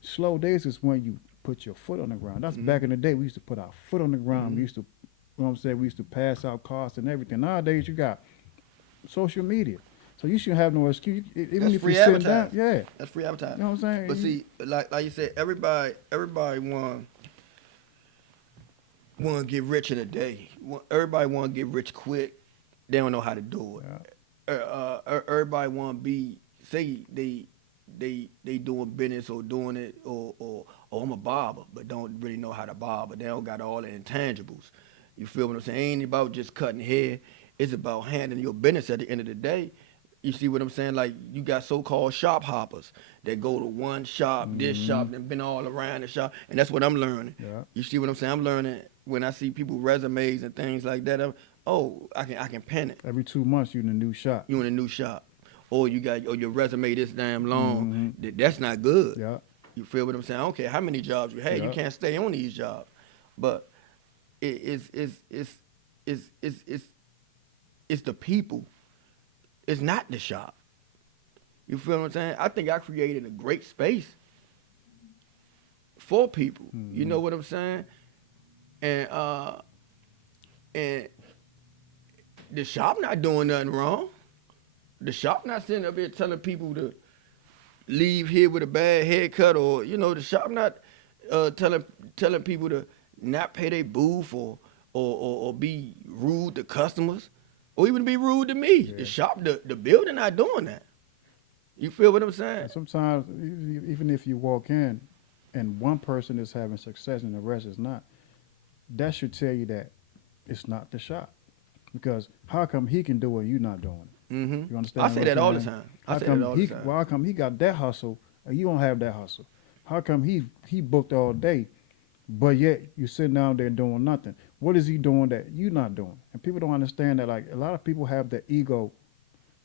slow days is when you put your foot on the ground. That's back in the day. We used to put our foot on the ground. We used to, you know what I'm saying? We used to pass out costs and everything. Nowadays, you got social media. So you shouldn't have no excuse. Even That's if free you're sitting down, advertising. That's free advertising. You know what I'm saying? But see, like you said, everybody want to get rich in a day. Everybody want to get rich quick. They don't know how to do it. Everybody want to be, say they doing business or doing it or I'm a barber, but don't really know how to barber. They don't got all the intangibles. You feel what I'm saying? It ain't about just cutting hair. It's about handling your business at the end of the day. You see what I'm saying? Like, you got so-called shop hoppers that go to one shop, this shop, and been all around the shop, and that's what I'm learning. You see what I'm saying? I'm learning when I see people resumes and things like that. I can pen it. Every 2 months, you in a new shop. You in a new shop, or your resume this damn long. That's not good. You feel what I'm saying? I don't care how many jobs you had. You can't stay on these jobs, but it's the people. It's not the shop. You feel what I'm saying? I think I created a great space for people. You know what I'm saying? And the shop not doing nothing wrong. The shop not sitting up here telling people to leave here with a bad haircut, or the shop not telling people to not pay their booth or be rude to customers, or even be rude to me. Yeah. The shop, the building not doing that. You feel what I'm saying? And sometimes, even if you walk in and one person is having success and the rest is not, that should tell you that it's not the shop. Because how come he can do it and you not doing it? Mm-hmm. You understand? I say what that I'm all the saying? time. I say that all the time. Well, how come he got that hustle and you don't have that hustle? How come he booked all day, but yet you sitting down there doing nothing? What is he doing that you not doing? And people don't understand that. Like, a lot of people have the ego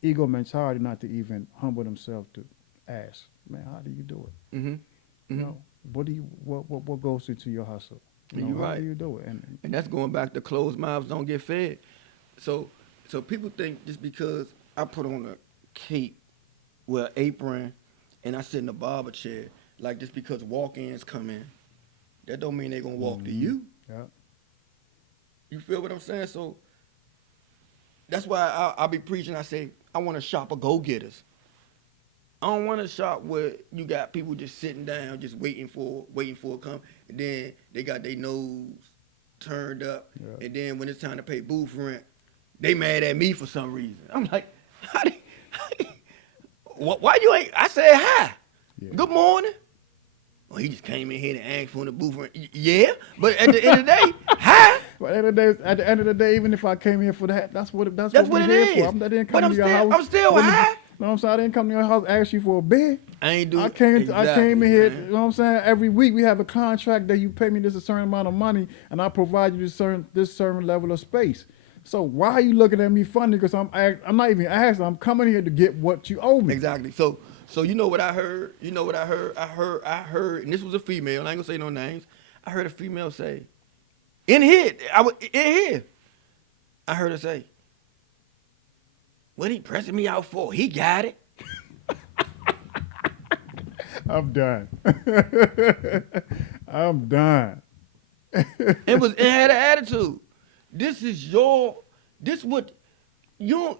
mentality not to even humble themselves to ask, man, how do you do it? Mm-hmm. You know, what goes into your hustle? You know, You're how right. do you do it? And that's going back to closed mouths don't get fed. So people think just because I put on a cape with an apron and I sit in a barber chair, like just because walk-ins come in, that don't mean they're gonna walk to you. Yeah. You feel what I'm saying? So that's why I be preaching. I say I want to shop of go-getters. I don't want to shop where you got people just sitting down, just waiting for it to come, and then they got their nose turned up, Yeah. and then when it's time to pay booth rent, they mad at me for some reason. I'm like, why you ain't? I said hi, Yeah. good morning. Well, he just came in here and asked for the booth rent. Yeah, but at the end of the day, hi. But at the end of the day, even if I came here for that, that's what That's we're what it here is. for. I didn't But come to your house. I'm still What did high. You know what I'm saying? I didn't come to your house ask you for a bid. I ain't do. I came in here. man. You know what I'm saying? Every week we have a contract that you pay me this a certain amount of money, and I provide you this certain level of space. So why are you looking at me funny? Because I'm not even asking. I'm coming here to get what you owe me. Exactly. So you know what I heard? You know what I heard? I heard, and this was a female. I ain't gonna say no names. I heard a female say, in here, I heard her say, what he pressing me out for? He got it. I'm done. I'm done. It had an attitude. This what you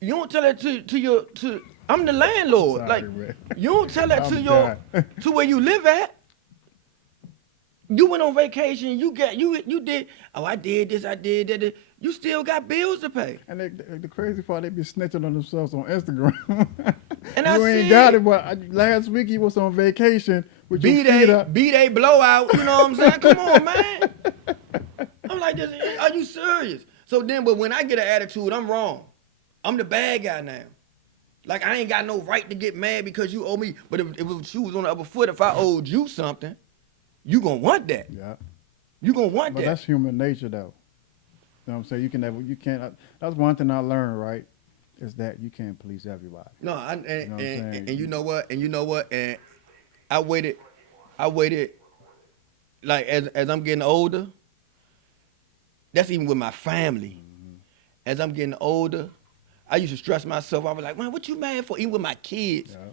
don't tell that to I'm the landlord. Sorry, like Rick. you don't tell that I'm to done. to where you live at. You went on vacation, you did, oh, I did this, I did that. You still got bills to pay. And the crazy part, they be snitching on themselves on Instagram. And you I ain't see got it. it, but last week he was on vacation with your feet up. B-Day blowout, you know what I'm saying? Come on, man. I'm like, are you serious? So then, but when I get an attitude, I'm wrong. I'm the bad guy now. Like, I ain't got no right to get mad because you owe me. But if the shoe was on the other foot, if I owed you something, you gonna want that. Yeah. You gonna want But that. that's human nature, though. You know what I'm saying? You can't. That's one thing I learned, right? Is that you can't please everybody. No, know what I'm saying? and you know what? And I waited, like, as I'm getting older, that's even with my family. Mm-hmm. As I'm getting older, I used to stress myself. I was like, man, what you mad for? Even with my kids. Yeah.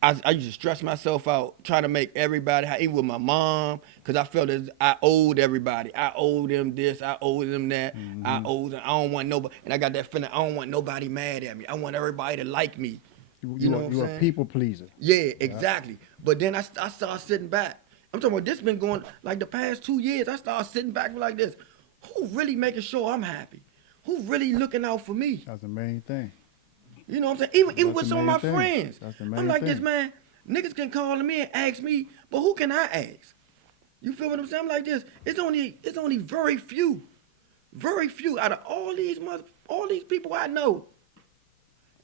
I used to stress myself out trying to make everybody, even with my mom, because I felt as I owed everybody. I owed them this, I owed them that, Mm-hmm. I owed them, I don't want nobody, and I got that feeling I don't want nobody mad at me. I want everybody to like me. You know what I'm You're saying? a people pleaser. Yeah, exactly. But then I started sitting back. I'm talking about this been going, like the past 2 years, I started sitting back like this. Who really making sure I'm happy? Who really looking out for me? That's the main thing. You know what I'm saying? Even That's with the some of my main thing. friends. That's the main I'm like this, thing. man, niggas can call me and ask me, but who can I ask? You feel what I'm saying? I'm like this. It's only very few out of all these people I know,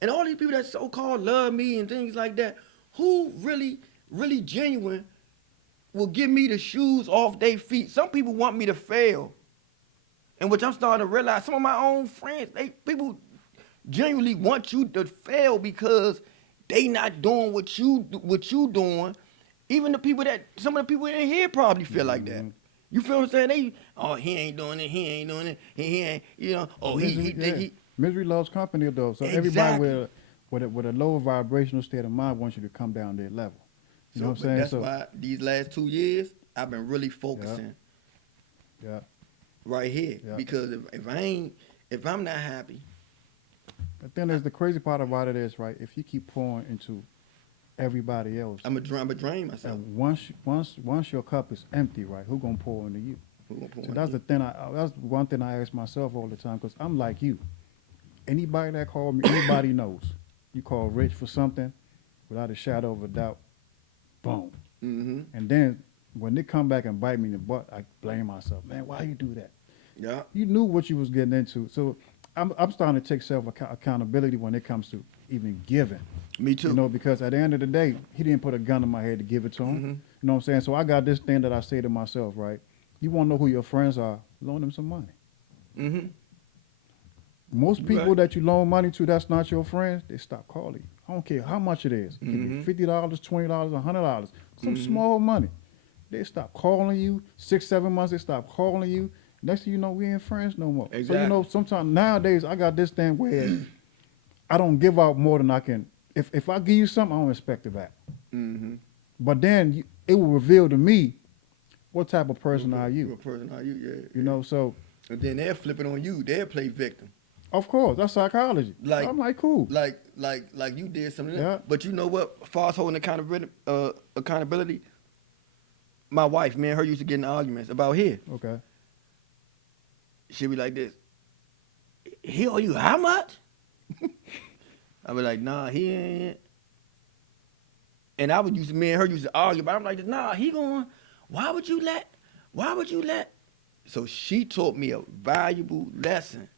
and all these people that so-called love me and things like that, who really, really genuine will give me the shoes off their feet. Some people want me to fail, and which I'm starting to realize. Some of my own friends, people genuinely want you to fail because they not doing what you doing. Even some of the people in here probably feel like that. You feel what I'm saying? He ain't doing it, he ain't doing it, he ain't, Misery loves company, though. So Exactly. everybody with a lower vibrational state of mind wants you to come down their level. You know what I'm saying? That's why these last 2 years I've been really focusing. Yeah. right here. Yeah. Because if I'm not happy, But then there's the crazy part about it is, right, if you keep pouring into everybody else, I'm a drain myself. and once your cup is empty, right, who gonna pour into you? Who gonna pour So into that's you? the thing. That's one thing I ask myself all the time because I'm like you. Anybody that call me, anybody knows. You call Rich for something, without a shadow of a doubt, boom. Mm-hmm. And then when they come back and bite me in the butt, I blame myself. Man, why you do that? Yeah. You knew what you was getting into. So I'm starting to take accountability when it comes to even giving. Me too. You know, because at the end of the day, he didn't put a gun in my head to give it to him. Mhm. You know what I'm saying? So I got this thing that I say to myself, right? You want to know who your friends are? Loan them some money. Mm-hmm. Most people Right. that you loan money to that's not your friends, they stop calling you. I don't care how much it is. It could be Mhm. $50, $20, $100, some Mhm. small money. They stop calling you. 6, 7 months, they stop calling you. Next thing you know, we ain't friends no more. So, you know, Exactly. sometimes nowadays I got this thing where I don't give out more than I can. If I give you something, I don't expect it back. Mm-hmm. But then it will reveal to me what type of person are What you. person are you? Yeah. You know, so And then they're flipping on you. They'll play victim. of course that's psychology. Like- I'm like, cool. Like you did something. Yeah. But you know what? False holding accountability. My wife, me and her used to get in arguments about here. Okay. She'd be like this. He owe you how much? I'd be like, nah, he ain't. And me and her used to argue, but I'm like, nah, he going, why would you let? So she taught me a valuable lesson.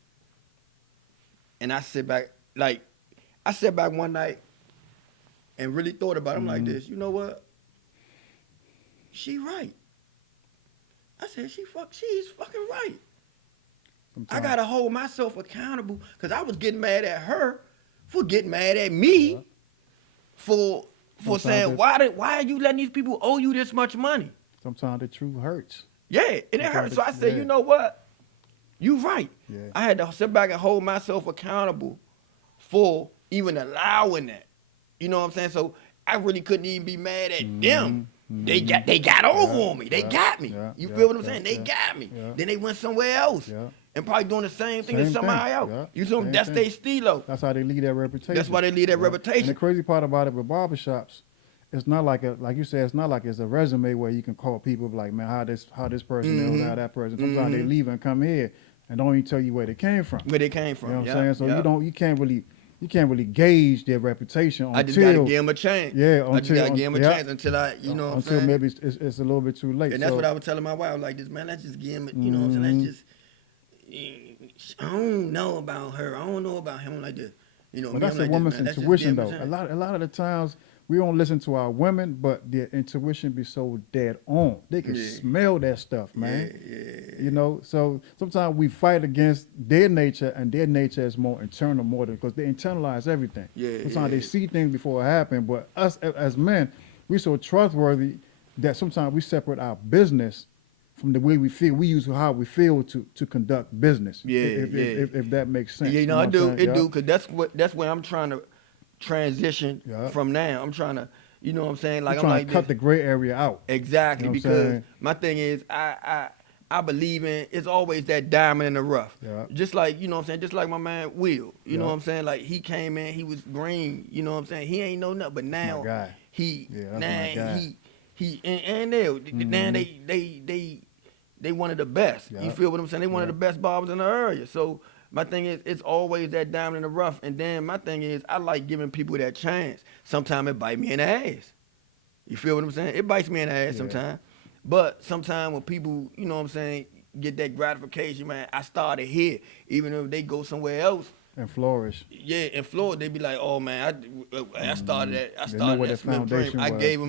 And I sat back one night and really thought about it. I'm like this, you know what? She right. I said, she's fucking right. I gotta hold myself accountable because I was getting mad at her for getting mad at me Yeah. for Sometimes saying it- why are you letting these people owe you this much money? Sometimes the truth hurts. Yeah, and it hurt. So I said, Yeah. you know what? You right. Yeah. I had to sit back and hold myself accountable for even allowing that. You know what I'm saying? So I really couldn't even be mad at them. They got over on me. They got me. You feel what I'm saying? They got me. Yeah. Then they went somewhere else Yeah. and probably doing the same thing as Same somebody thing. else. Yeah. You feel me? Same That's thing. their stilo. That's how they leave their reputation. That's why they leave their Yeah. reputation. And the crazy part about it with barbershops, it's not like you said, it's not like it's a resume where you can call people like, man, how this person is, how that person. Sometimes they leave and come here and don't even tell you where they came from. Where they came from. You know what Yeah, I'm saying? So yeah. you can't really gauge their reputation until I just gotta give them a chance. Yeah, I just gotta give them a yeah. chance until you know what I'm until saying? maybe it's a little bit too late. And that's So- what I was telling my wife. I was like, this man, let's just give him, you know what I'm saying? Let's just, I don't know about her. I don't know about him like this. You know, But me, that's I'm a like, woman's man, let's just intuition, give him though. a chance. A lot of the times we don't listen to our women, but their intuition be so dead on. They can Yeah. smell that stuff, man. Yeah. You know, so sometimes we fight against their nature, and their nature is more internal, more than because they internalize everything. Yeah, Sometimes yeah. they see things before it happen, but us as men, we so trustworthy that sometimes we separate our business from the way we feel. We use how we feel to conduct business. Yeah, if that makes sense. Yeah, You no, know I what do. I'm saying? It Yeah. do, because that's where I'm trying to transition Yeah. from now. I'm trying to, you know what I'm saying? Like, We're I'm trying like to cut this. the gray area out. Exactly, You know what I'm because saying? my thing is, I believe in, it's always that diamond in the rough. Yeah. Just like, you know what I'm saying, just like my man Will. You know Yeah. what I'm saying? Like, he came in, he was green, you know what I'm saying? He ain't know nothing, but now guy. he, Yeah, that's now my guy. he, and now they one of the best. Yeah. You feel what I'm saying? They one of Yeah. the best barbers in the area. So my thing is, it's always that diamond in the rough. And then my thing is, I like giving people that chance. Sometimes it bite me in the ass. You feel what I'm saying? It bites me in the ass Yeah. sometimes. But sometimes when people, you know what I'm saying, get that gratification, man, I started here. Even if they go somewhere else, And flourish. yeah, in Florida, they be like, "Oh man, I started at They know where that the Smith Dream. foundation I was, gave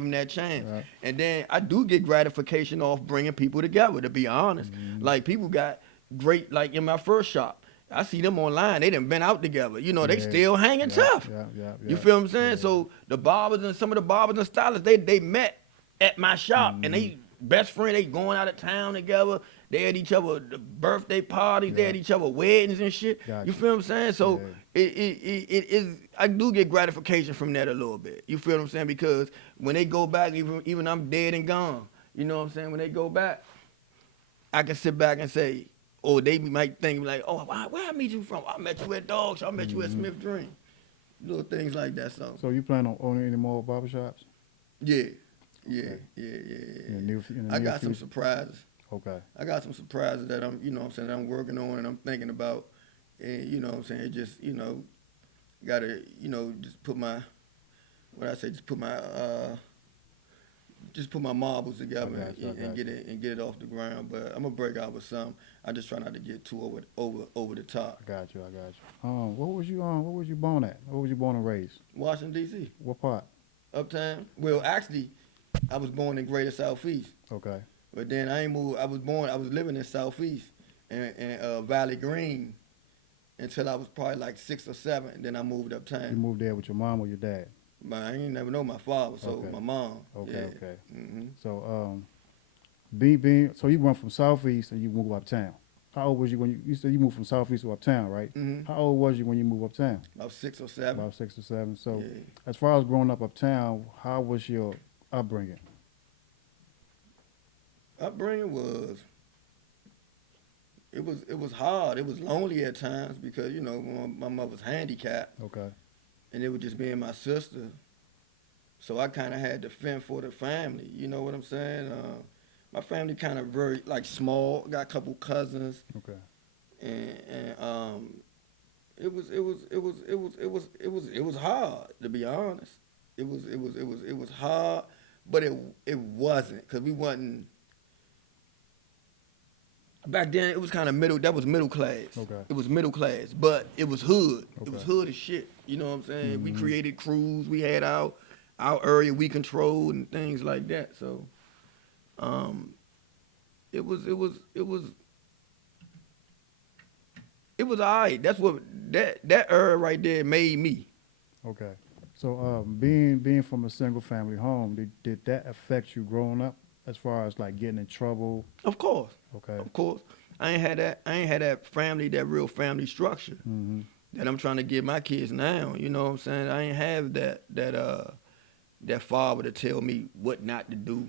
him yeah. that chance." Yeah. And then I do get gratification off bringing people together. To be honest, like people got great. Like in my first shop, I see them online. They done been out together. You know, they Yeah. still hanging Yeah, tough. yeah. You feel what I'm saying? So the barbers and some of the barbers and stylists, they met at my shop and they best friend. They going out of town together. They had each other birthday parties. They Yeah. had each other weddings and shit. Gotcha. You feel what I'm saying? So Yeah. it is. I do get gratification from that a little bit. You feel what I'm saying? Because when they go back, even I'm dead and gone. You know what I'm saying? When they go back, I can sit back and say, or they might think like, oh, where I meet you from? I met you at Dog Show. I met you at Smith Dream. Little things like that. So you plan on owning any more barbershops? Yeah. Okay. In the I near got some future? surprises. Okay. I got some surprises that I'm, you know what I'm saying, that I'm working on and I'm thinking about. And, you know what I'm saying, just, you know, gotta, you know, just put my, just put my marbles together and get it off the ground. But I'm gonna break out with some. I just try not to get too over the top. I got you. What was you born at? What was you born and raised? Washington D.C. What part? Uptown. Well, actually, I was born in Greater Southeast. Okay. But then I ain't moved. I was living in Southeast and Valley Green until I was probably like 6 or 7. And then I moved uptown. You moved there with your mom or your dad? I ain't never know my father, so Okay. my mom. Okay, Yeah. okay. Mm-hmm. So so you went from Southeast and you moved uptown. How old was you when you said you moved from Southeast to uptown, right? Mm-hmm. How old was you when you moved uptown? About 6 or 7. About 6 or 7. So Yeah. as far as growing up uptown, how was your upbringing? Upbringing was it was hard. It was lonely at times because, you know, my mother's handicapped. Okay. And it was just me and my sister. So I kind of had to fend for the family. You know what I'm saying? My family kind of very like small. Got a couple cousins. Okay. And it was hard, to be honest. It was hard, but it wasn't, because we wasn't. Back then, it was kind of middle. That was middle class. Okay. It was middle class, but it was hood. Okay. It was hood as shit. You know what I'm saying? Mm-hmm. We created crews. We had our area we controlled and things like that. So, it was alright. That's what that era right there made me. Okay. So being from a single family home, did that affect you growing up as far as like getting in trouble? Of course. Okay. Of course. I ain't had that family, that real family structure Mm-hmm. that I'm trying to give my kids now. You know what I'm saying? I ain't have that father to tell me what not to do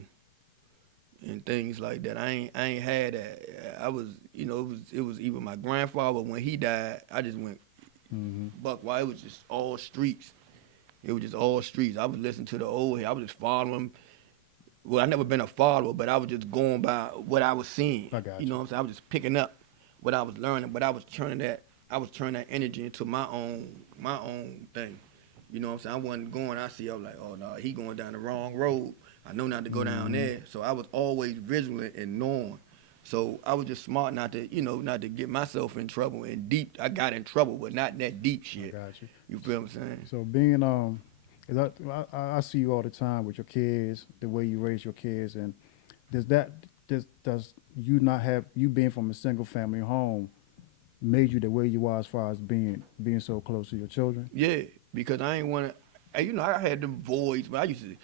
and things like that. I ain't had that. I was, you know, it was even my grandfather, when he died, I just went buck wild. It was just all streets. It was just all streets. I was listening to the old head. I was just following. Well, I never been a follower, but I was just going by what I was seeing. I got You know what I'm saying? I was just picking up what I was learning, but I was turning that energy into my own thing. You know what I'm saying? I wasn't going, I was like, oh no, he going down the wrong road. I know not to go down there. So I was always vigilant and knowing. So I was just smart not to get myself in trouble. And deep, I got in trouble, but not that deep shit. I got you. You feel what I'm saying? So being I see you all the time with your kids, the way you raise your kids, and does you being from a single family home made you the way you are as far as being so close to your children? Yeah, because I ain't want to. You know, I had them voids, but I used to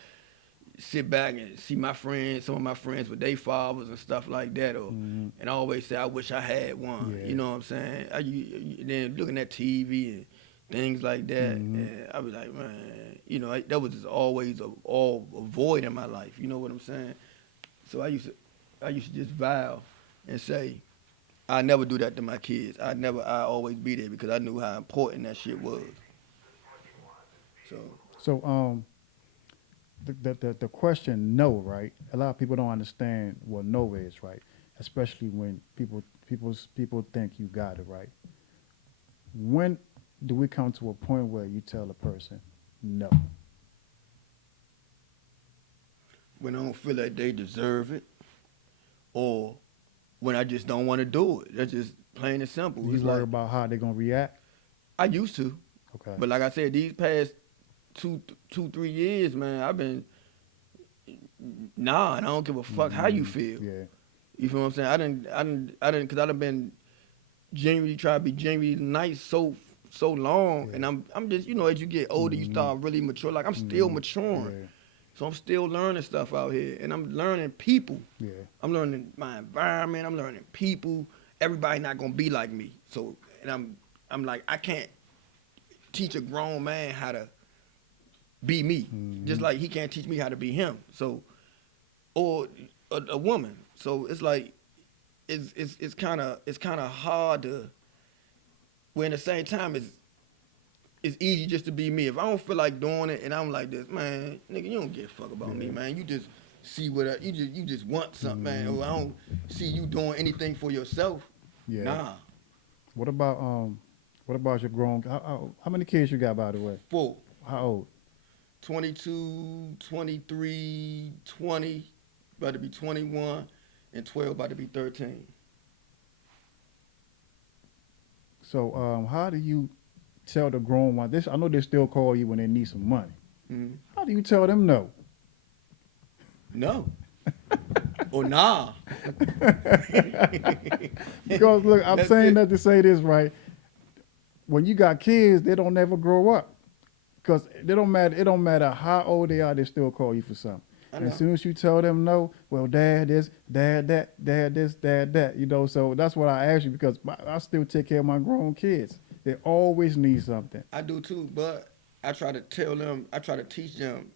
sit back and see my friends, some of my friends with their fathers and stuff like that, and I always say I wish I had one. Yeah. You know what I'm saying? Then looking at TV and things like that, and I was like, man, you know, that was just always a void in my life. You know what I'm saying? So I used to just vow and say, I never do that to my kids. I always be there, because I knew how important that shit was. So the question no, right? A lot of people don't understand what no is, right? Especially when people think you got it, right? When do we come to a point where you tell a person no? When I don't feel like they deserve it, or when I just don't want to do it. That's just plain and simple. You worry about how they're gonna react? I used to. Okay. But like I said, these past 3 years, man, I've been, and I don't give a fuck how you feel. Yeah. You feel what I'm saying? I didn't, because I done been genuinely try to be genuinely nice so long, and I'm just, you know, as you get older, you start really mature. Like, I'm still maturing. Yeah. So I'm still learning stuff out here, and I'm learning people. Yeah. I'm learning my environment. I'm learning people. Everybody not gonna be like me. So, and I'm like, I can't teach a grown man how to be me, just like he can't teach me how to be him. So, or a woman. So it's like, it's kind of hard to. When at the same time it's easy just to be me. If I don't feel like doing it and I'm like this, man, nigga, you don't give a fuck about me, man. You just see you just want something, man. Or I don't see you doing anything for yourself. Yeah. Nah. What about your grown? How many kids you got, by the way? 4. How old? 22, 23, 20, about to be 21, and 12 about to be 13. So how do you tell the grown one? I know they still call you when they need some money. Mm-hmm. How do you tell them no? No. Or nah. Because look, I'm saying that to say this, right? When you got kids, they don't never grow up. Because they don't matter. It don't matter how old they are. They still call you for something. And as soon as you tell them no, well, dad this, dad that, dad this, dad that. You know. So that's what I asked you because I still take care of my grown kids. They always need something. I do too, but I try to tell them. I try to teach them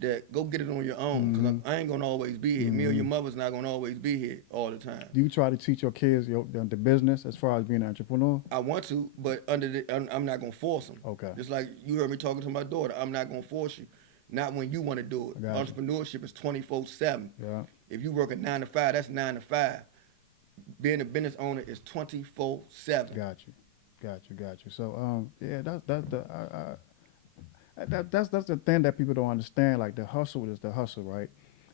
that go get it on your own. Because I ain't gonna always be here. Me or your mother's not gonna always be here all the time. Do you try to teach your kids the business as far as being an entrepreneur? I want to, but I'm not gonna force them. Okay. Just like you heard me talking to my daughter, I'm not gonna force you. Not when you want to do it. Entrepreneurship is 24/7. Yeah. If you work a 9 to 5, that's 9 to 5. Being a business owner is 24/7. Got you. So yeah, that's the thing that people don't understand. Like the hustle is the hustle, right?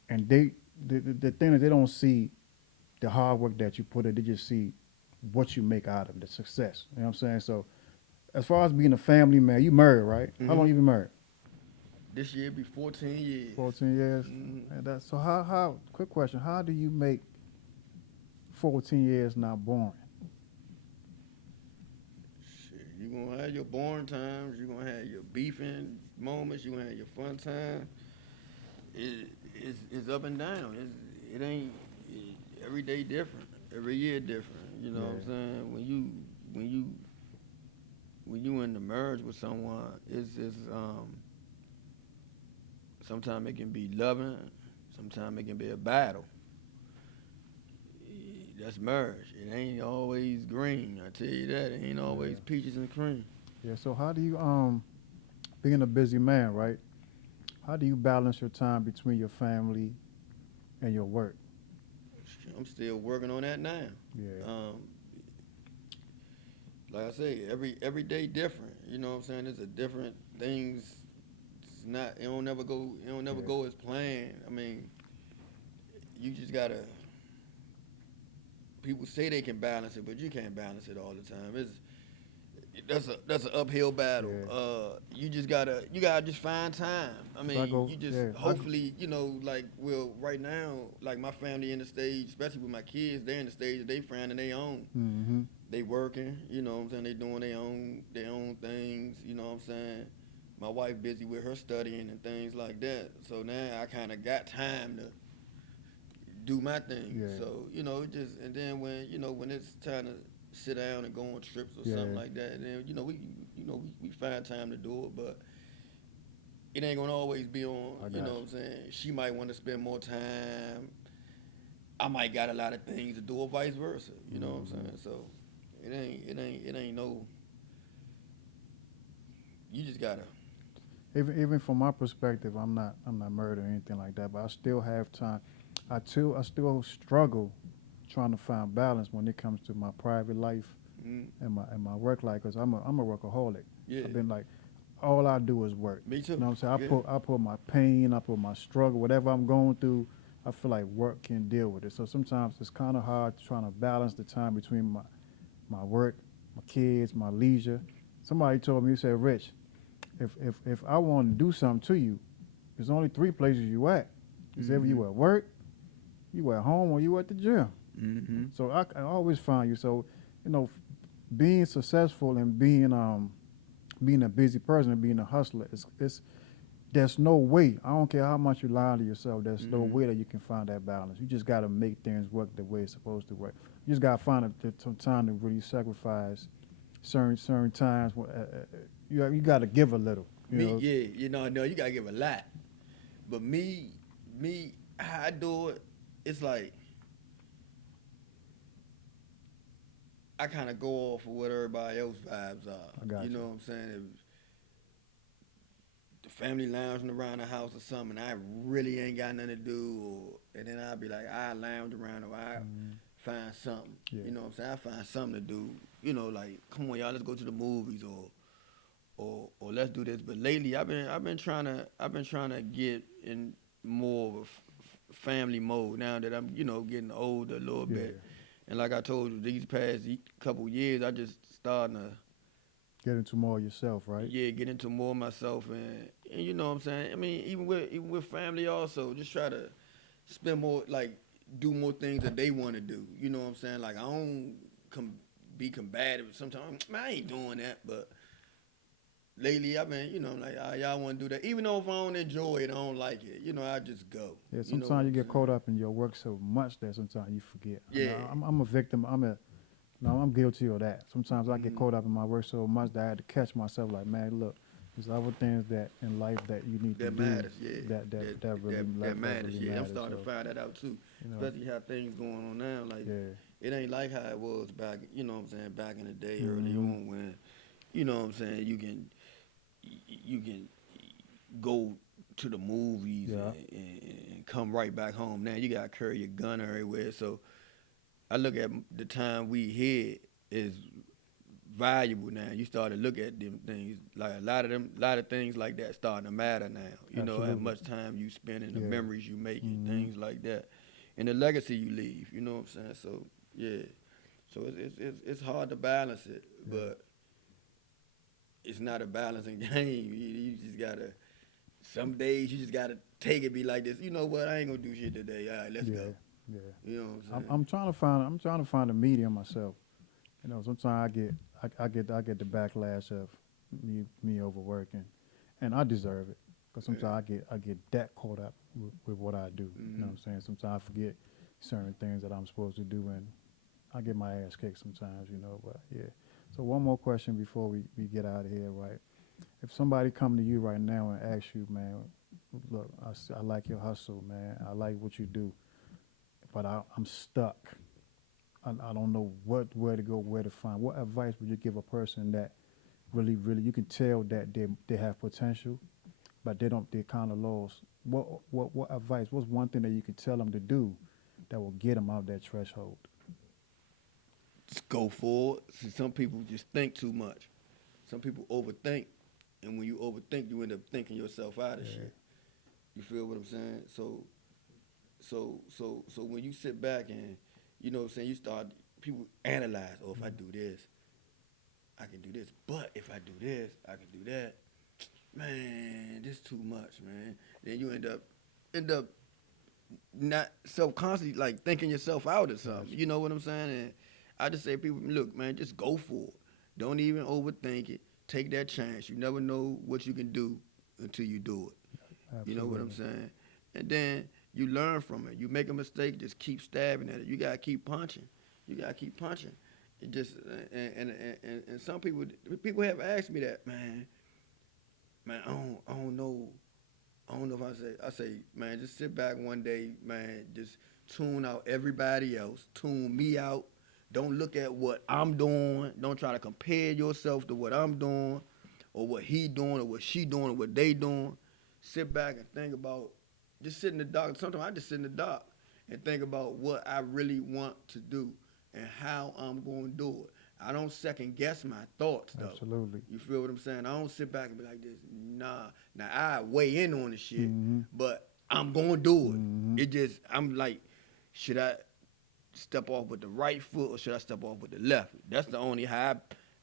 And the thing is they don't see the hard work that you put in. They just see what you make out of it, the success. You know what I'm saying? So as far as being a family man, you married, right? How long you been married? This year be 14 years. 14 years. Mm-hmm. And so how? Quick question: how do you make 14 years not boring? Shit, you gonna have your boring times. You gonna have your beefing moments. You gonna have your fun time. It's up and down. It ain't every day different. Every year different. You know what I'm saying? When you in the marriage with someone, it's sometimes it can be loving, sometimes it can be a battle. That's marriage. It ain't always green. I tell you that. It ain't always peaches and cream. Yeah. So how do you being a busy man, right? How do you balance your time between your family and your work? I'm still working on that now. Yeah. Like I say, every day different. You know what I'm saying? There's a different things. It's not. It don't never go as planned. I mean, you just gotta. People say they can balance it, but you can't balance it all the time. That's an uphill battle. Yeah. You gotta just find time. I mean, hopefully, like right now, like my family in the stage, especially with my kids, they're in the stage they finding their own. Mm-hmm. They working, you know what I'm saying? They doing their own things, you know what I'm saying? My wife busy with her studying and things like that. So now I kind of got time to do my thing. Yeah. So, and then when it's time to sit down and go on trips or something like that, then we find time to do it, but it ain't gonna always be on. You know what I'm saying? She might want to spend more time. I might got a lot of things to do, or vice versa. You know what I'm saying? So it ain't no. You just gotta. Even from my perspective, I'm not married or anything like that, but I still have time. I still struggle trying to find balance when it comes to my private life and my work life, because I'm a workaholic. Yeah. I've been like, all I do is work. Me too. You know what I'm saying? I put my pain, I put my struggle, whatever I'm going through, I feel like work can deal with it. So sometimes it's kind of hard trying to balance the time between my work, my kids, my leisure. Somebody told me, he said, Rich, if I want to do something to you, there's only 3 places you at. It's either you at work, you at home, or you at the gym. Mm-hmm. So I always find you. So, being successful and being a busy person and being a hustler, there's no way. I don't care how much you lie to yourself. There's no way that you can find that balance. You just got to make things work the way it's supposed to work. You just got to find some time to really sacrifice certain times. You got to give a little. No, you got to give a lot. But me, how I do it, it's like I kind of go off of what everybody else vibes are. I got You you. know what I'm saying? If the family lounging around the house or something, I really ain't got nothing to do, and then I'll be like, I lounge around or I Mhm. find something. Yeah. You know what I'm saying? I find something to do. You know, like, come on, y'all, let's go to the movies or let's do this. But lately, I've been trying to get in more of a family mode now that I'm getting older a little Yeah. bit. And like I told you, these past couple years, I just starting to Get into more yourself, right? get into more of myself and you know what I'm saying. I mean, even with family also, just try to spend more like do more things that they want to do. You know what I'm saying? Like I don't be combative. Sometimes man, I ain't doing that, but lately I've been like y'all want to do that. Even though if I don't enjoy it, I don't like it. I just go. Yeah. You know what Sometimes you I'm get saying? caught up in your work so much that sometimes you forget. I mean, Yeah. I'm a victim. No, I'm guilty of that. Sometimes I get Mhm. caught up in my work so much that I had to catch myself. Like, man, look, there's other things that in life that you need to That do. matters, yeah. That really That matters, yeah. I'm matters. starting to So, find that out too. you know, Especially how things going on now. Like yeah. it ain't like how it was back, you know what I'm saying, back in the day early Hmm. on when, you know what I'm saying, you can go to the movies Yeah. and come right back home. Now you gotta carry your gun everywhere. So I look at the time we had is valuable now. You start to look at them things like a lot of things like that starting to matter now. How Absolutely. much time you spend and the Yeah. memories you make and Hmm. things like that, and the legacy you leave. You know what I'm saying? So yeah, so it's hard to balance it, Yeah. but it's not a balancing game. You just gotta. Some days you just gotta take it. Be like this. You know what? I ain't gonna do shit today. All right, let's Yeah. go. Yeah. You know what I'm I'm, saying? I'm trying to find. I'm trying to find a medium myself. Sometimes I get the backlash of me overworking, and I deserve it because Yeah. sometimes I get that caught up with what I do. You know what Mhm. I'm saying? Sometimes I forget certain things that I'm supposed to do, and I get my ass kicked sometimes. But yeah. So one more question before we get out of here, right? If somebody come to you right now and ask you, man, look, I like your hustle, man. I like what you do, but I'm stuck. I don't know where to go, where to find. What advice would you give a person that really you can tell that they have potential, but they're kind of lost? What advice? What's one thing that you could tell them to do that will get them out that threshold? Just go for it. See, some people just think too much. Some people overthink, and when you overthink, you end up thinking yourself out of Yeah. shit. You feel what I'm saying? So when you sit back and you know what I'm saying, you start people analyze. Oh, if I do this, I can do this. But if I do this, I can do that. Man, this too much, man. Then you end up not subconsciously like thinking yourself out or something. Gotcha. You know what I'm saying? And I just say, people, look, man, just go for it. Don't even overthink it. Take that chance. You never know what you can do until you do it. You know what I'm Absolutely. saying? And then you learn from it. You make a mistake, just keep stabbing at it. You gotta keep punching. You gotta keep punching. It just and some people have asked me that, man. Man, I don't know. I don't know if I say, man, just sit back one day, man, just tune out everybody else, tune me out. Don't look at what I'm doing. Don't try to compare yourself to what I'm doing or what he doing or what she doing or what they doing. Sit back and think about, just sit in the dark. Sometimes I just sit in the dark and think about what I really want to do and how I'm going to do it. I don't second guess my thoughts though. Absolutely. You feel what I'm saying? I don't sit back and be like this. Nah. Now I weigh in on the shit, Hmm. but I'm gonna do it. Hmm. It just I'm like, should I step off with the right foot or should I step off with the left? That's the only how I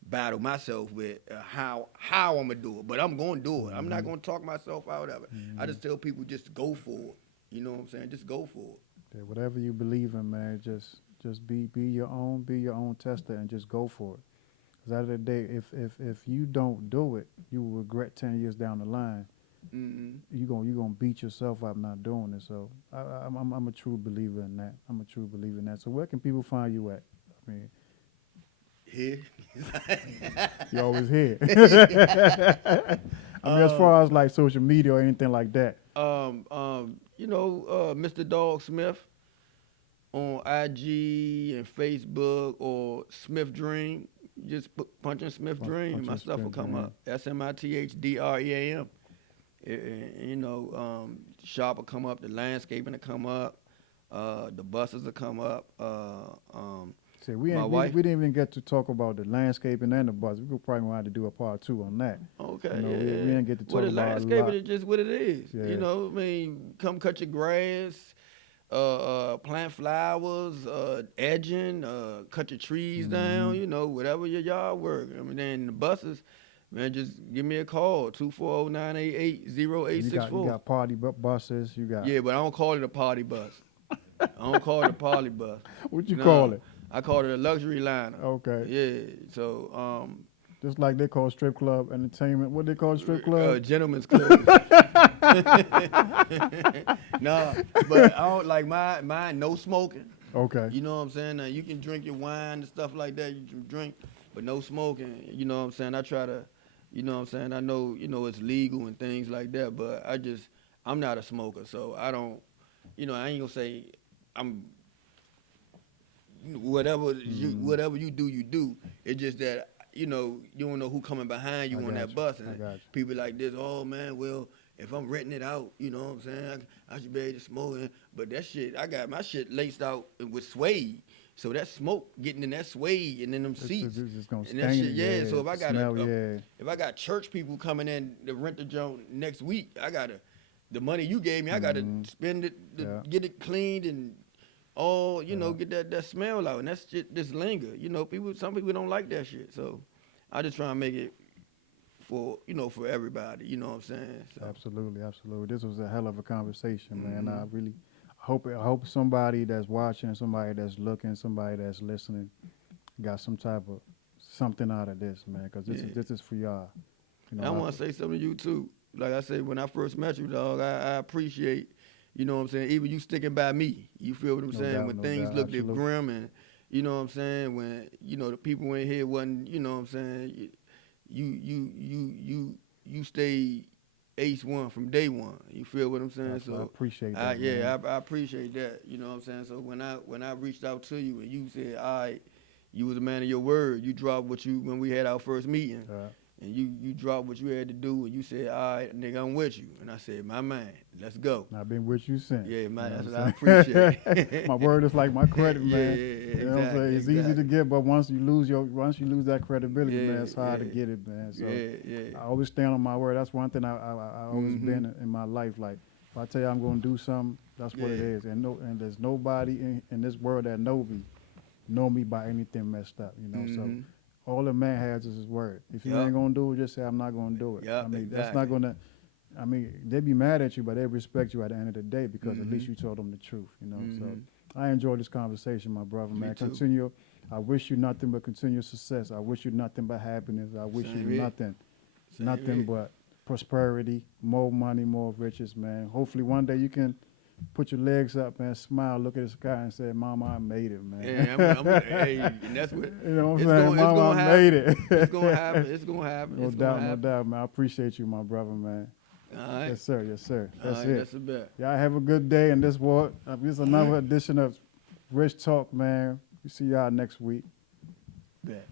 battle myself with how I'm gonna do it. But I'm gonna do it. I'm not Hmm. gonna talk myself out of it. I Hmm. just tell people just go for it. You know what I'm saying? Just go for it. Yeah, whatever you believe in, man, just be your own tester, and just go for it. Because at the end of the day, if you don't do it, you will regret 10 years down the line. Mm-hmm. You gonna beat yourself up not doing it. So I'm a true believer in that. I'm a true believer in that. So where can people find you at? I mean, Here. you always here. I mean, as uh, far as like social media or anything like that. Mr. Dog Smith on IG and Facebook or Smith Dream. Just punch in Smith Dream. My stuff will come up. SMITHDREAM. You know, shop will come up. The landscaping will come up. The buses will come up. See, we didn't even get to talk about the landscaping and the bus. We could probably want to do a part 2 on that. Okay, you know, yeah. we didn't get to talk the about landscaping is just what it is. Yeah. You know, I mean, come cut your grass, plant flowers, edging, cut your trees down. You know, whatever your yard work. I mean, then the buses, man, just give me a call 240-988-0864. You got party buses. You got Yeah, but I don't call it a party bus. I don't call it a party bus. What you call it? I call it a luxury liner. Okay. Yeah. So just like they call strip club entertainment. What they call strip club? Gentleman's club. Nah, but I don't like mine. No smoking. Okay. You know what I'm saying? Now, you can drink your wine and stuff like that. You can drink, but no smoking. You know what I'm saying? I try to, you know what I'm saying? I know, you know, it's legal and things like that, but I'm not a smoker, so I don't, you know, I ain't gonna say I'm. Whatever you do, you do. It's just that, you know, you don't know who coming behind you on that bus. And people like this, oh man, well, if I'm renting it out, you know what I'm saying, I should be able to smoke it. But that shit, I got my shit laced out with suede. So that smoke getting in that suede and in them seats. It's just gonna and that shit, yeah. So if I got smell, if I got church people coming in to rent the joint next week, the money you gave me, I gotta spend it to get it cleaned and you know, get that smell out, and that shit just linger. You know, some people don't like that shit, so I just try and make it for everybody. You know what I'm saying? So. Absolutely. This was a hell of a conversation, man. I really hope somebody that's watching, somebody that's looking, somebody that's listening, got some type of something out of this, man. Because this is for y'all. You know, I want to say something to you too. Like I said, when I first met you, dog, I appreciate. You know what I'm saying? Even you sticking by me. You feel what I'm saying? When things looked grim and, you know what I'm saying? When, you know, the people in here wasn't, you know what I'm saying? You stayed ace one from day one. You feel what I'm saying? So I appreciate that. I appreciate that. You know what I'm saying? So when I reached out to you and you said, all right, you was a man of your word. You dropped when we had our first meeting. And you dropped what you had to do, and you said, all right, nigga, I'm with you. And I said, my man, let's go. I've been with you since. Yeah, man, that's what I appreciate. My word is like my credit, man. Yeah, you know what I'm saying? It's easy to get, but once you lose that credibility, man, it's hard to get it, man. So I always stand on my word. That's one thing I always been in my life. Like, if I tell you I'm going to do something, that's what it is. And there's nobody in this world that know me by anything messed up, you know. So all the man has is his word. If you ain't gonna do it, just say I'm not gonna do it. I mean, that's not gonna. I mean, they be mad at you, but they respect you at the end of the day because at least you told them the truth. You know. So I enjoyed this conversation, my brother, man. Continue. I wish you nothing but continued success. I wish you nothing but happiness. I wish you nothing but prosperity, more money, more riches, man. Hopefully one day you can put your legs up and smile, look at the sky and say, Mama, I made it, man. Yeah, hey, and that's what, you know what I'm saying? Mama, I made it. It's going to happen. It's going to happen. No doubt, man. I appreciate you, my brother, man. All right. Yes, sir. That's it. That's the bet. Y'all have a good day. And this is another edition of Rich Talk, man. We see y'all next week. Bet.